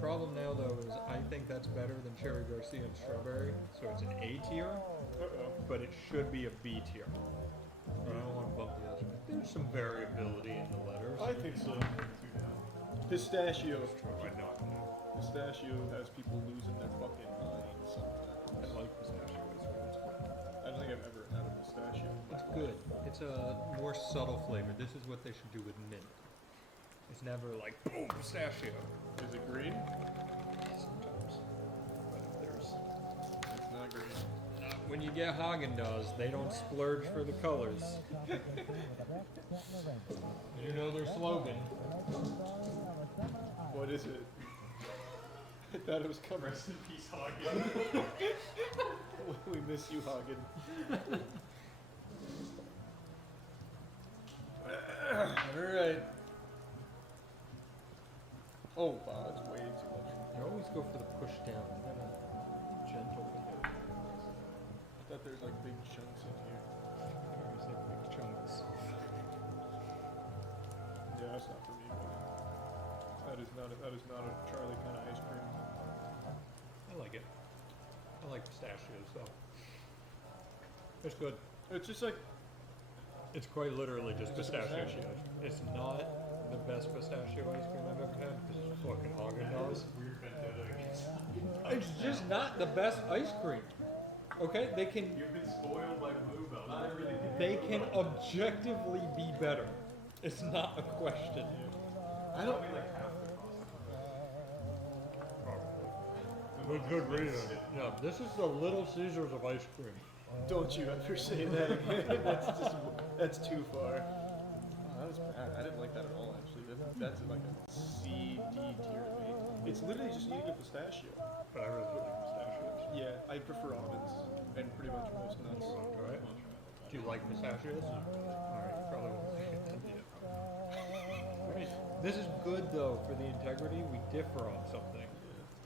Problem now though is I think that's better than Cherry Garcia and Strawberry, so it's an A tier, but it should be a B tier. I don't want to bump the others. There's some variability in the letters. I think so. Pistachio. Why not? Pistachio has people losing their fucking minds sometimes. I like pistachio ice cream. It's good. I don't think I've ever had a pistachio. It's good. It's a more subtle flavor. This is what they should do with mint. It's never like, boom, pistachio. Is it green? Sometimes. But if there's... It's not green. When you get Haagen-Dazs, they don't splurge for the colors. You know their slogan. What is it? I thought it was coming. Rest in peace, Hagen. We miss you, Hagen. Alright. Oh, wow, that's way too much. You always go for the push down. You gotta be gentle with it. I thought there's like big chunks in here. There's like big chunks. Yeah, that's not for me. But that is not a Charlie kind of ice cream. I like it. I like pistachios though. It's good. It's just like It's quite literally just Just pistachio. pistachio. It's not the best pistachio ice cream I've ever had because it's fucking Haagen-Dazs. Weird vendetta against It's just not the best ice cream. Okay, they can You've been spoiled by Bluebell. Not everything can be they can Bluebell. objectively be better. It's not a question. I don't. Probably like half the cost of With good reason. Yeah, this is the Little Caesars of ice cream. Don't you ever say that again. That's too far. Oh, that was bad. I didn't like that at all. Actually, that's like a C, D tier to me. It's literally just eating a pistachio. But I really like pistachios. Yeah, I prefer almonds and pretty much most nuts. Alright. Do you like pistachios? Alright, you probably won't like it then. Right. This is good though for the integrity. We differ on something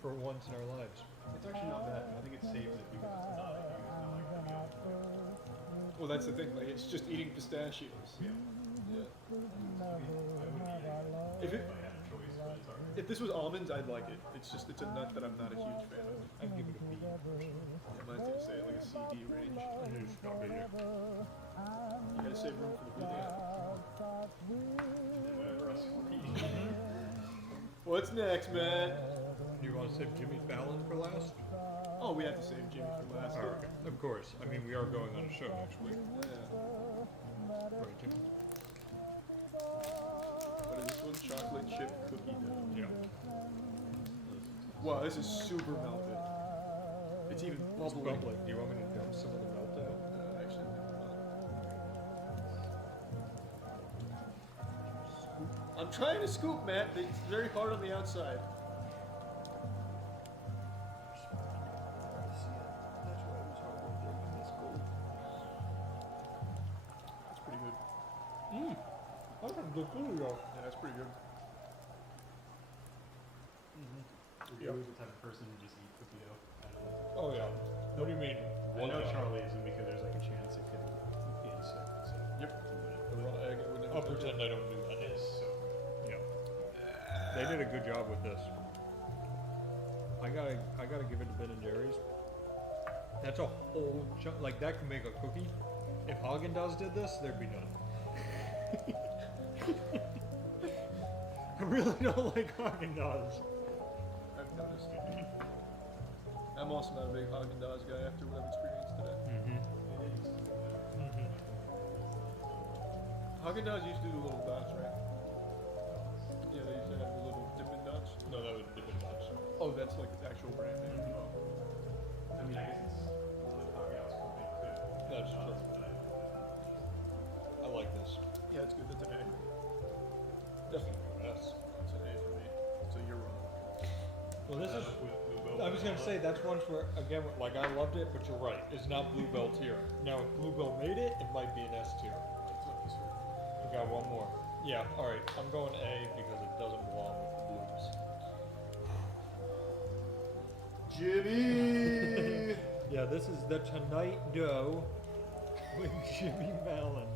for once in our lives. It's actually not bad. I think it saves it because it's not like you. It's not like the meal. Well, that's the thing. Like, it's just eating pistachios. Yeah. Yeah. I wouldn't eat it If it, if I had a choice, but it's alright. if this was almonds, I'd like it. It's just it's a nut that I'm not a huge fan of. I'd give it a B. Yeah, mine's gonna say like a C, D range. It is not B. You gotta save room for the blue bell. What's next, Matt? Do you want to save Jimmy Fallon for last? Oh, we have to save Jimmy for last. Alright, of course. I mean, we are going on a show next week. Yeah. Right, Jimmy? What is this one? Chocolate chip cookie dough. Yeah. Wow, this is super melted. It's even It's bubbling. bubbling. Do you want me to dump some of the melt out? Actually, I'm trying to scoop, Matt, but it's very hard on the outside. That's pretty good. That's a good cookie though. Yeah, that's pretty good. You're always the type of person to just eat cookie dough. Oh yeah. What do you mean? I One know dog? Charlie isn't because there's like a chance it could be sick. So Yep. he The raw egg, I would never I'll touch pretend it. I don't do that. It is so good. Yeah. They did a good job with this. I gotta give it to Ben and Jerry's. That's a whole chunk. Like that could make a cookie. If Haagen-Dazs did this, there'd be none. I really don't like Haagen-Dazs. I've noticed. I'm also not a big Haagen-Dazs guy after what I've experienced today. Mm-hmm. It is. Mm-hmm. Haagen-Dazs used to do the little dots, right? Yeah, they used to have the little Dippin' Dots. No, that would be Dutch. Oh, that's like its actual brand name. Mhm. Oh. I mean, I guess it's Haagen-Dazs company could. That's true. But I like this. Yeah, it's good. That's an A. Definitely yes. It's an A for me. So you're wrong. Well, this is. with Bluebell. I was gonna say that's one where again, like I loved it, but you're right. It's not Bluebell tier. Now, if Bluebell made it, it might be an S tier. That's not this one. We got one more. Yeah. All right. I'm going A because it doesn't belong with the blues. Jimmy! Yeah. This is the Tonight Dough with Jimmy Fallon.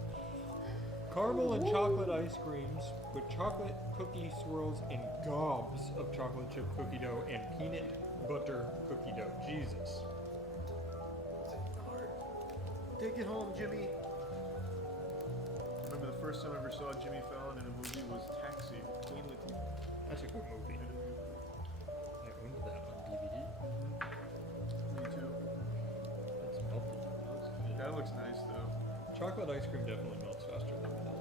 Caramel and chocolate ice creams with chocolate cookie swirls and gobs of chocolate chip cookie dough and peanut butter cookie dough. Jesus. Take it home, Jimmy. I remember the first time I ever saw Jimmy Fallon in a movie was Taxi with Queen Latifah. That's a good movie. I owned that on DVD. Me too. It's melted. That looks nice though. Chocolate ice cream definitely melts faster than vanilla.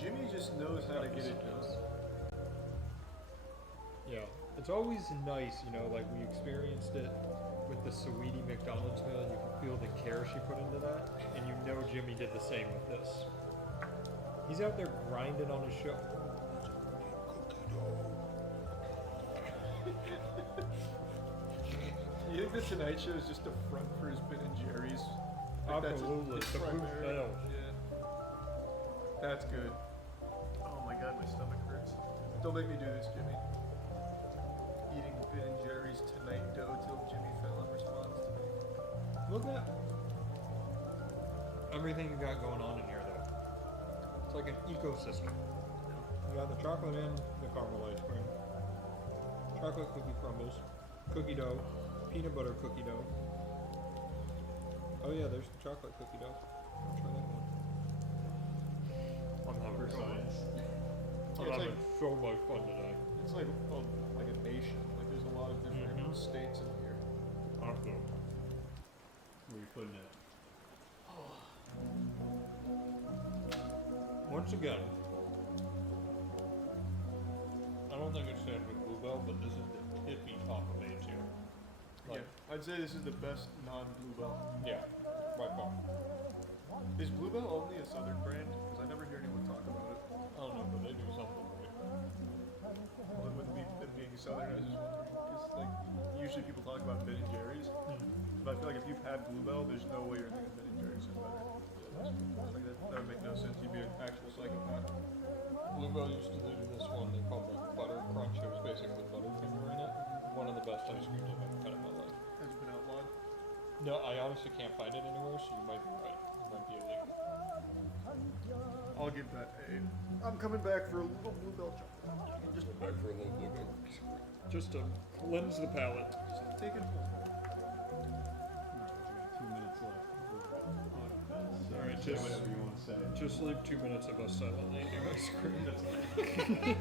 Jimmy just knows how to get it done. Yeah, it's always nice, you know, like we experienced it with the Sweetie McDonald's meal. You can feel the care she put into that, and you know Jimmy did the same with this. He's out there grinding on his show. You think the Tonight Show is just a front for his Ben and Jerry's? Like that's Absolutely, his the blue primary- bell. Yeah. That's good. Oh my god, my stomach hurts. Don't make me do this, Jimmy. Eating Ben and Jerry's Tonight Dough till Jimmy Fallon responds to me. Look at everything you got going on in here, though. It's like an ecosystem. You got the chocolate and the caramel ice cream, chocolate cookie crumbles, cookie dough, peanut butter cookie dough. Oh yeah, there's the chocolate cookie dough. I'll try that one. I'm For having science. I'm It's having like- so much fun today. It's like like a nation. Like there's a lot of different Mhm. states in here. Awesome. Where you putting it? Once again, I don't think it stands with Bluebell, but this is the tippy top of A tier. Like, Yeah, I'd say this is the best non-Bluebell. yeah, by far. Is Bluebell only a Southern brand? Because I never hear anyone talk about it. I don't know, but they do something right. Well, it wouldn't be them being Southern. I was just wondering because like usually people talk about Ben and Jerry's, but I feel like if you've had Bluebell, there's no way you're thinking Ben and Jerry's is better. Like that would make no sense. You'd be an actual psychopath. Bluebell used to do this one they called like Butter Crunch. It was basically Butterfinger in it. One of the best ice creams I've ever had in my life. Has it been outlawed? No, I honestly can't find it anywhere, so you might be right. It might be illegal. I'll give that a. I'm coming back for a little Bluebell chocolate. Just back for a little Bluebell. Just to cleanse the palate. Just take it home. We got 2 minutes left. So Alright, say just- whatever you want to say. Just leave 2 minutes of us silently eating ice cream.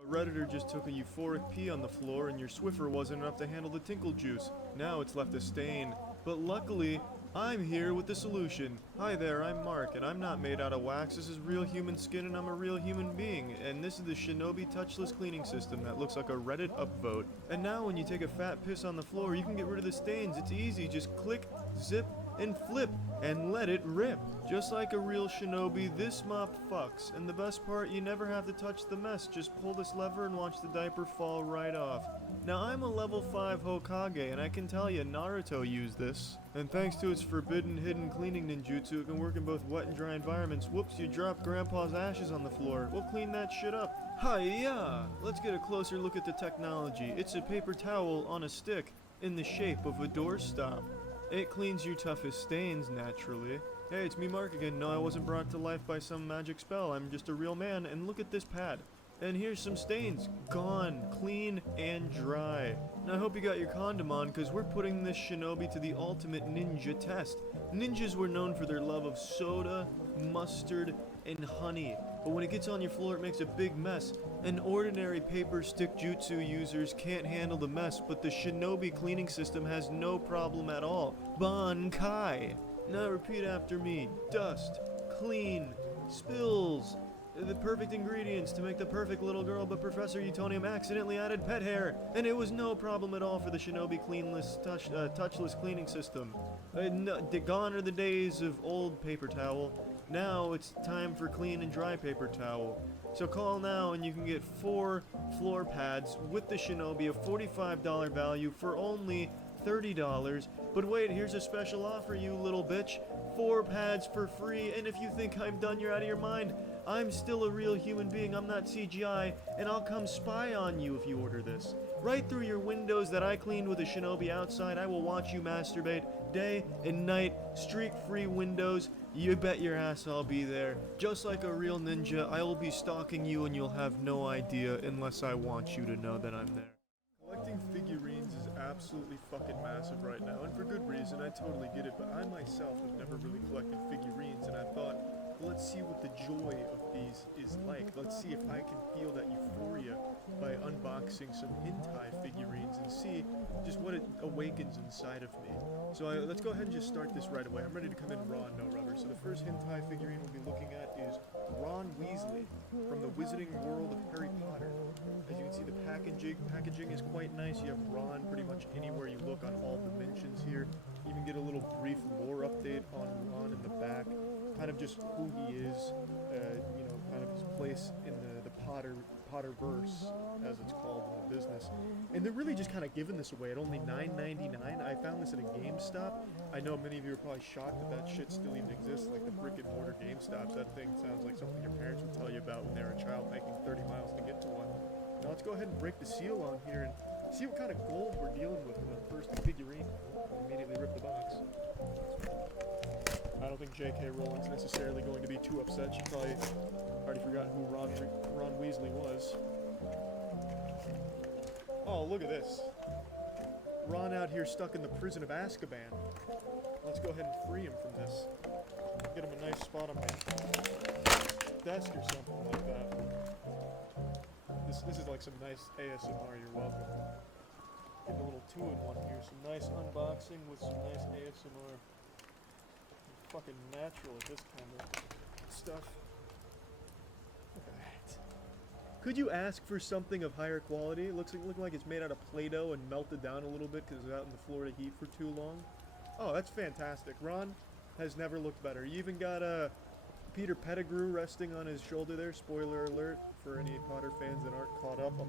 A Redditor just took a euphoric pee on the floor and your Swiffer wasn't enough to handle the tinkle juice. Now it's left a stain. But luckily, I'm here with the solution. Hi there, I'm Mark, and I'm not made out of wax. This is real human skin, and I'm a real human being. And this is the Shinobi touchless cleaning system that looks like a Reddit upvote. And now when you take a fat piss on the floor, you can get rid of the stains. It's easy. Just click, zip, and flip, and let it rip. Just like a real Shinobi, this mop fucks. And the best part, you never have to touch the mess. Just pull this lever and watch the diaper fall right off. Now I'm a level 5 Hokage, and I can tell you Naruto used this. And thanks to its forbidden hidden cleaning ninjutsu, it can work in both wet and dry environments. Whoops, you dropped Grandpa's ashes on the floor. We'll clean that shit up. Hi-ya! Let's get a closer look at the technology. It's a paper towel on a stick. in the shape of a doorstop. It cleans your toughest stains, naturally. Hey, it's me, Mark, again. No, I wasn't brought to life by some magic spell. I'm just a real man, and look at this pad. And here's some stains. Gone. Clean and dry. And I hope you got your condom on, because we're putting this shinobi to the ultimate ninja test. Ninjas were known for their love of soda, mustard, and honey. But when it gets on your floor, it makes a big mess. And ordinary paper stick jutsu users can't handle the mess, but the shinobi cleaning system has no problem at all. Bankai. Now repeat after me. Dust. Clean. Spills. The perfect ingredients to make the perfect little girl, but Professor Utonium accidentally added pet hair, and it was no problem at all for the shinobi touchless cleaning system. Gone are the days of old paper towel. Now it's time for clean and dry paper towel. So call now and you can get 4 floor pads with the shinobi, a $45 value for only $30. But wait, here's a special offer, you little bitch. 4 pads for free, and if you think I'm done, you're out of your mind. I'm still a real human being, I'm not CGI, and I'll come spy on you if you order this. Right through your windows that I cleaned with a shinobi outside, I will watch you masturbate day and night, streak-free windows. You bet your ass I'll be there. Just like a real ninja, I will be stalking you and you'll have no idea unless I want you to know that I'm there. Collecting figurines is absolutely fucking massive right now, and for good reason. I totally get it, but I myself have never really collected figurines, and I thought, let's see what the joy of these is like. Let's see if I can feel that euphoria by unboxing some hentai figurines and see just what it awakens inside of me. So let's go ahead and just start this right away. I'm ready to come in raw, no rubber. So the first hentai figurine we'll be looking at is Ron Weasley from the Wizarding World of Harry Potter. As you can see, the packaging is quite nice. You have Ron pretty much anywhere you look on all dimensions here. You even get a little brief lore update on Ron in the back. Kind of just who he is, you know, kind of his place in the Potterverse, as it's called in the business. And they're really just kind of giving this away at only $9.99. I found this at a GameStop. I know many of you are probably shocked that shit still even exists, like the brick and mortar GameStops. That thing sounds like something your parents would tell you about when they were a child making 30 miles to get to one. Now let's go ahead and break the seal on here and see what kind of gold we're dealing with in the first figurine. Immediately rip the box. I don't think J.K. Rowling's necessarily going to be too upset. She probably already forgot who Ron Weasley was. Oh, look at this. Ron out here stuck in the prison of Azkaban. Let's go ahead and free him from this. Get him a nice spot on my desk or something like that. This is like some nice ASMR, you're welcome. Get a little 2-in-1 here. Some nice unboxing with some nice ASMR. Fucking natural at this kind of stuff. Look at that. Could you ask for something of higher quality? It looks like it's made out of Play-Doh and melted down a little bit because it was out in the Florida heat for too long. Oh, that's fantastic. Ron has never looked better. You even got Peter Pettigrew resting on his shoulder there. Spoiler alert for any Potter fans that aren't caught up on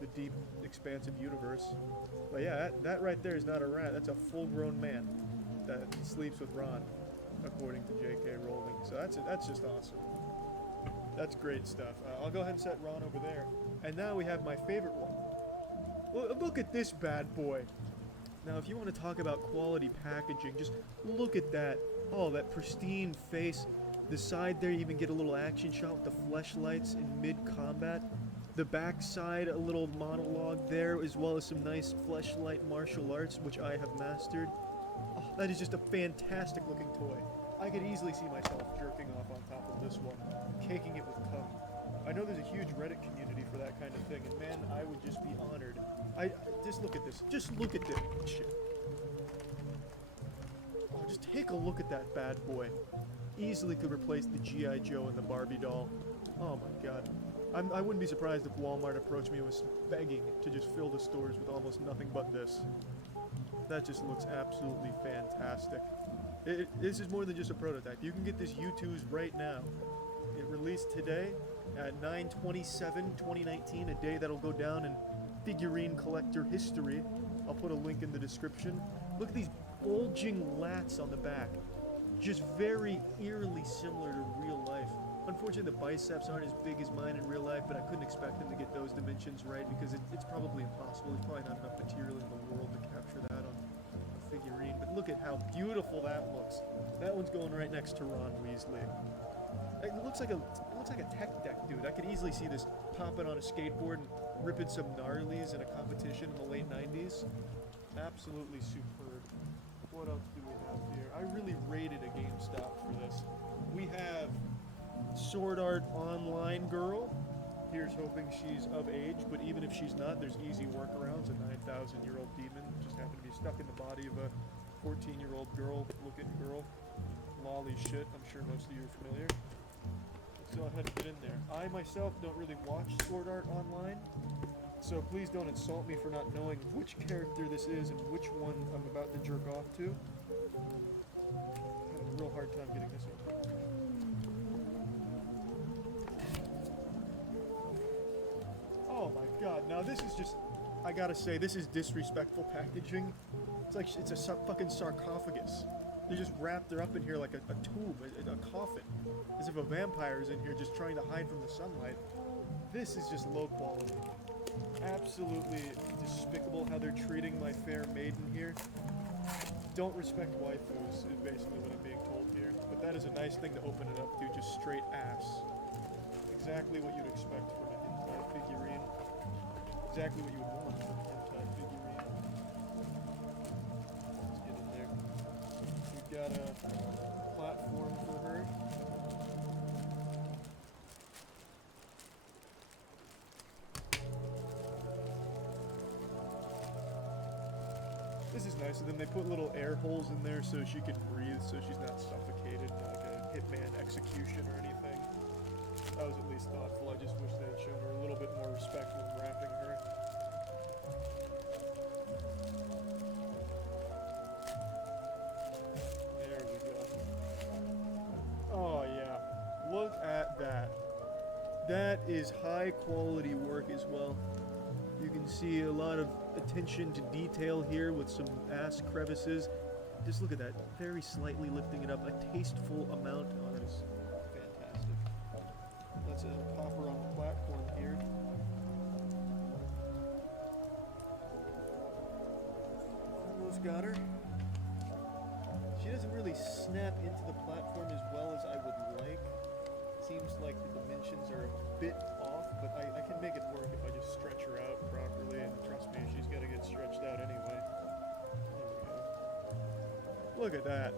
the deep, expansive universe. But yeah, that right there is not a rat. That's a full-grown man that sleeps with Ron, according to J.K. Rowling. So that's just awesome. That's great stuff. I'll go ahead and set Ron over there. And now we have my favorite one. Well, look at this bad boy. Now, if you want to talk about quality packaging, just look at that. Oh, that pristine face. The side there, you even get a little action shot with the fleshlights in mid-combat. The back side, a little monologue there, as well as some nice fleshlight martial arts, which I have mastered. Oh, that is just a fantastic looking toy. I could easily see myself jerking off on top of this one, caking it with cum. I know there's a huge Reddit community for that kind of thing, and man, I would just be honored. Just look at this. Just look at this shit. Oh, just take a look at that bad boy. Easily could replace the G.I. Joe and the Barbie doll. Oh my god. I wouldn't be surprised if Walmart approached me and was begging to just fill the stores with almost nothing but this. That just looks absolutely fantastic. This is more than just a prototype. You can get this U2s right now. It released today at 9/27/2019, a day that'll go down in figurine collector history. I'll put a link in the description. Look at these bulging lats on the back. Just very eerily similar to real life. Unfortunately, the biceps aren't as big as mine in real life, but I couldn't expect them to get those dimensions right because it's probably impossible. There's probably not enough material in the world to capture that on a figurine. But look at how beautiful that looks. That one's going right next to Ron Weasley. It looks like a tech deck, dude. I could easily see this popping on a skateboard and ripping some gnarlies in a competition in the late 90s. Absolutely superb. What else do we have here? I really rated a GameStop for this. We have Sword Art Online girl. Here's hoping she's of age, but even if she's not, there's easy workarounds. A 9,000-year-old demon just happened to be stuck in the body of a 14-year-old looking girl. Lolly shit, I'm sure most of you are familiar. Let's go ahead and get in there. I myself don't really watch Sword Art Online, so please don't insult me for not knowing which character this is and which one I'm about to jerk off to. I'm having a real hard time getting this open. Oh my god, now this is just, I gotta say, this is disrespectful packaging. It's like, it's a fucking sarcophagus. They just wrapped her up in here like a tomb, a coffin. As if a vampire is in here just trying to hide from the sunlight. This is just low quality. Absolutely despicable how they're treating my fair maiden here. Don't respect waifus is basically what I'm being told here. But that is a nice thing to open it up to, just straight ass. Exactly what you'd expect from a hentai figurine. Exactly what you would want from a hentai figurine. Let's get in there. We've got a platform for her. This is nice, and then they put little air holes in there so she can breathe, so she's not suffocated like a hitman execution or anything. That was at least thoughtful. I just wish they had shown her a little bit more respect when wrapping her. There we go. Oh yeah, look at that. That is high quality work as well. You can see a lot of attention to detail here with some ass crevices. Just look at that, very slightly lifting it up, a tasteful amount. Oh, that is fantastic. Let's pop her on the platform here. Almost got her. She doesn't really snap into the platform as well as I would like. Seems like the dimensions are a bit off, but I can make it work if I just stretch her out properly, and trust me, she's got to get stretched out anyway. There we go. Look at that.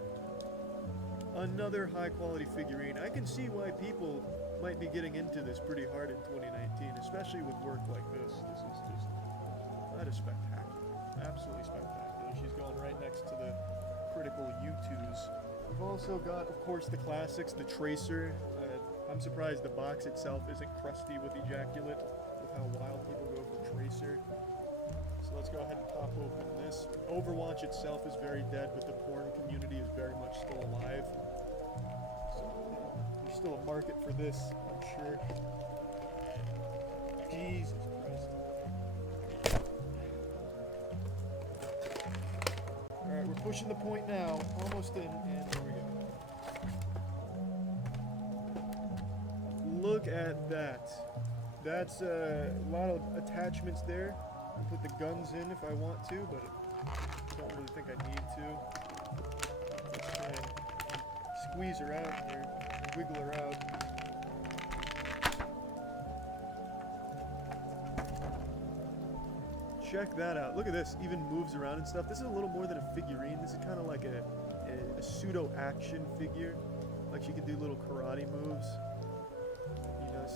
Another high quality figurine. I can see why people might be getting into this pretty hard in 2019, especially with work like this. This is just, that is spectacular. Absolutely spectacular. She's going right next to the critical U2s. We've also got, of course, the classics, the Tracer. I'm surprised the box itself isn't crusty with ejaculate, with how wild people go for Tracer. So let's go ahead and pop open this. Overwatch itself is very dead, but the porn community is very much still alive. So there's still a market for this, I'm sure. Jesus Christ. Alright, we're pushing the point now. Almost in, and there we go. Look at that. That's a lot of attachments there. I can put the guns in if I want to, but I don't really think I need to. Let's try and squeeze her out here, wiggle her out. Check that out. Look at this. Even moves around and stuff. This is a little more than a figurine. This is kind of like a pseudo-action figure. Like she can do little karate moves.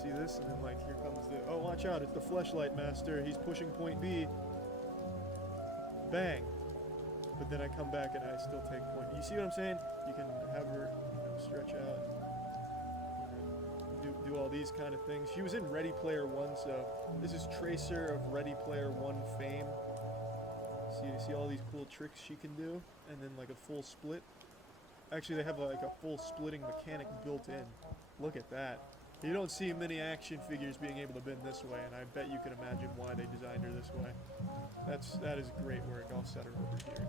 See this, and then like here comes the, oh watch out, it's the fleshlight master, he's pushing point B, bang, but then I come back and I still take point. You see what I'm saying? You can have her, stretch out and do all these kind of things. She was in Ready Player One, so this is Tracer of Ready Player One fame. See all these cool tricks she can do, and then like a full split. Actually, they have like a full splitting mechanic built in. Look at that. You don't see many action figures being able to bend this way, and I bet you can imagine why they designed her this way. That is great work. I'll set her over here.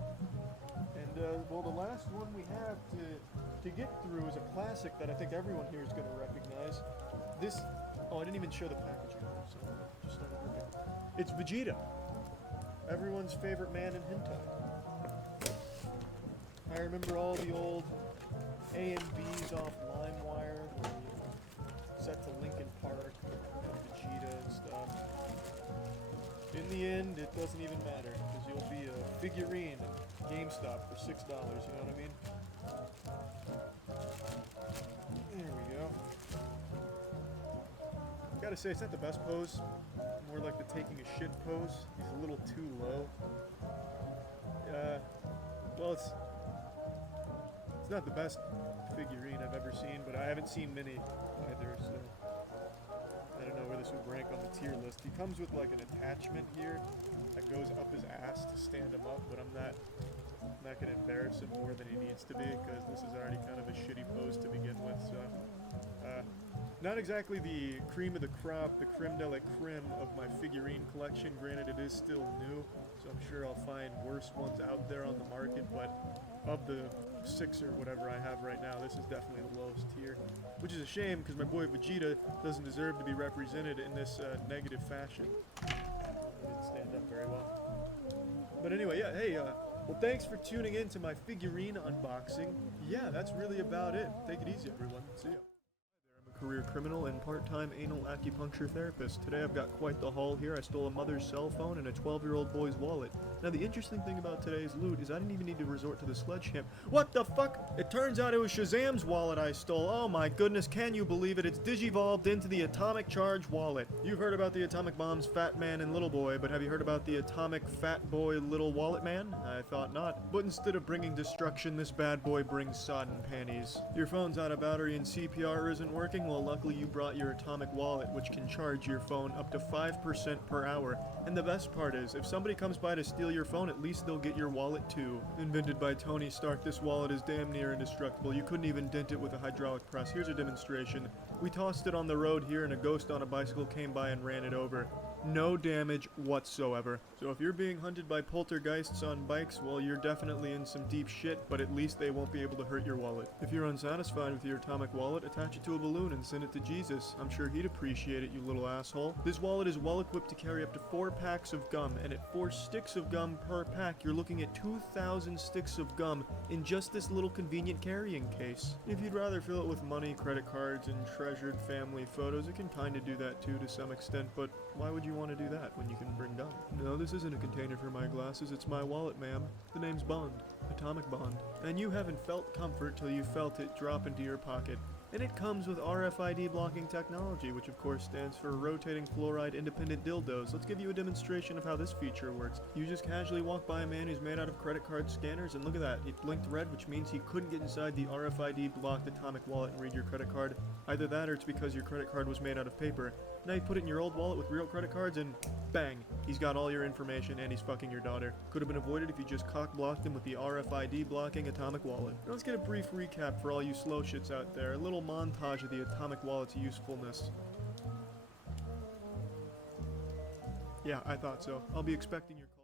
And well, the last one we have to get through is a classic that I think everyone here is going to recognize. This, oh, I didn't even show the packaging, so I just started ripping. It's Vegeta, everyone's favorite man in hentai. I remember all the old A and Bs off LimeWire, where set to Linkin Park and Vegeta and stuff. In the end, it doesn't even matter, because you'll be a figurine at GameStop for $6, you know what I mean? There we go. Gotta say, it's not the best pose. More like the taking a shit pose. He's a little too low. Well, it's not the best figurine I've ever seen, but I haven't seen many either, so I don't know where this would rank on the tier list. He comes with like an attachment here that goes up his ass to stand him up, but I'm not gonna embarrass him more than he needs to be, because this is already kind of a shitty pose to begin with, so not exactly the cream of the crop, the creme de la creme of my figurine collection. Granted, it is still new, so I'm sure I'll find worse ones out there on the market, but of the 6 or whatever I have right now, this is definitely the lowest tier, which is a shame, because my boy Vegeta doesn't deserve to be represented in this negative fashion. It didn't stand up very well. But anyway, yeah, hey, well, thanks for tuning in to my figurine unboxing. Yeah, that's really about it. Take it easy, everyone. See ya. Career criminal and part-time anal acupuncture therapist. Today I've got quite the haul here. I stole a mother's cell phone and a 12-year-old boy's wallet. Now the interesting thing about today's loot is I didn't even need to resort to the sledgehammer. What the fuck? It turns out it was Shazam's wallet I stole. Oh my goodness, can you believe it? It's digivolved into the atomic charge wallet. You've heard about the atomic bombs Fat Man and Little Boy, but have you heard about the atomic Fat Boy Little Wallet Man? I thought not. But instead of bringing destruction, this bad boy brings sodden panties. Your phone's out of battery and CPR isn't working? Well, luckily you brought your atomic wallet, which can charge your phone up to 5% per hour. And the best part is, if somebody comes by to steal your phone, at least they'll get your wallet too. Invented by Tony Stark, this wallet is damn near indestructible. You couldn't even dent it with a hydraulic press. Here's a demonstration. We tossed it on the road here and a ghost on a bicycle came by and ran it over. No damage whatsoever. So if you're being hunted by poltergeists on bikes, well, you're definitely in some deep shit, but at least they won't be able to hurt your wallet. If you're unsatisfied with your atomic wallet, attach it to a balloon and send it to Jesus. I'm sure he'd appreciate it, you little asshole. This wallet is well equipped to carry up to 4 packs of gum, and at 4 sticks of gum per pack, you're looking at 2,000 sticks of gum in just this little convenient carrying case. If you'd rather fill it with money, credit cards, and treasured family photos, it can kinda do that too to some extent, but why would you want to do that when you can bring gum? No, this isn't a container for my glasses, it's my wallet, ma'am. The name's Bond. Atomic Bond. And you haven't felt comfort till you felt it drop into your pocket. And it comes with RFID blocking technology, which of course stands for rotating fluoride independent dildos. Let's give you a demonstration of how this feature works. You just casually walk by a man who's made out of credit card scanners, and look at that, it blinked red, which means he couldn't get inside the RFID blocked atomic wallet and read your credit card. Either that or it's because your credit card was made out of paper. Now you put it in your old wallet with real credit cards and bang, he's got all your information and he's fucking your daughter. Could have been avoided if you just cock-blocked him with the RFID blocking atomic wallet. Now let's get a brief recap for all you slow shits out there. A little montage of the atomic wallet's usefulness. Yeah, I thought so. I'll be expecting your call.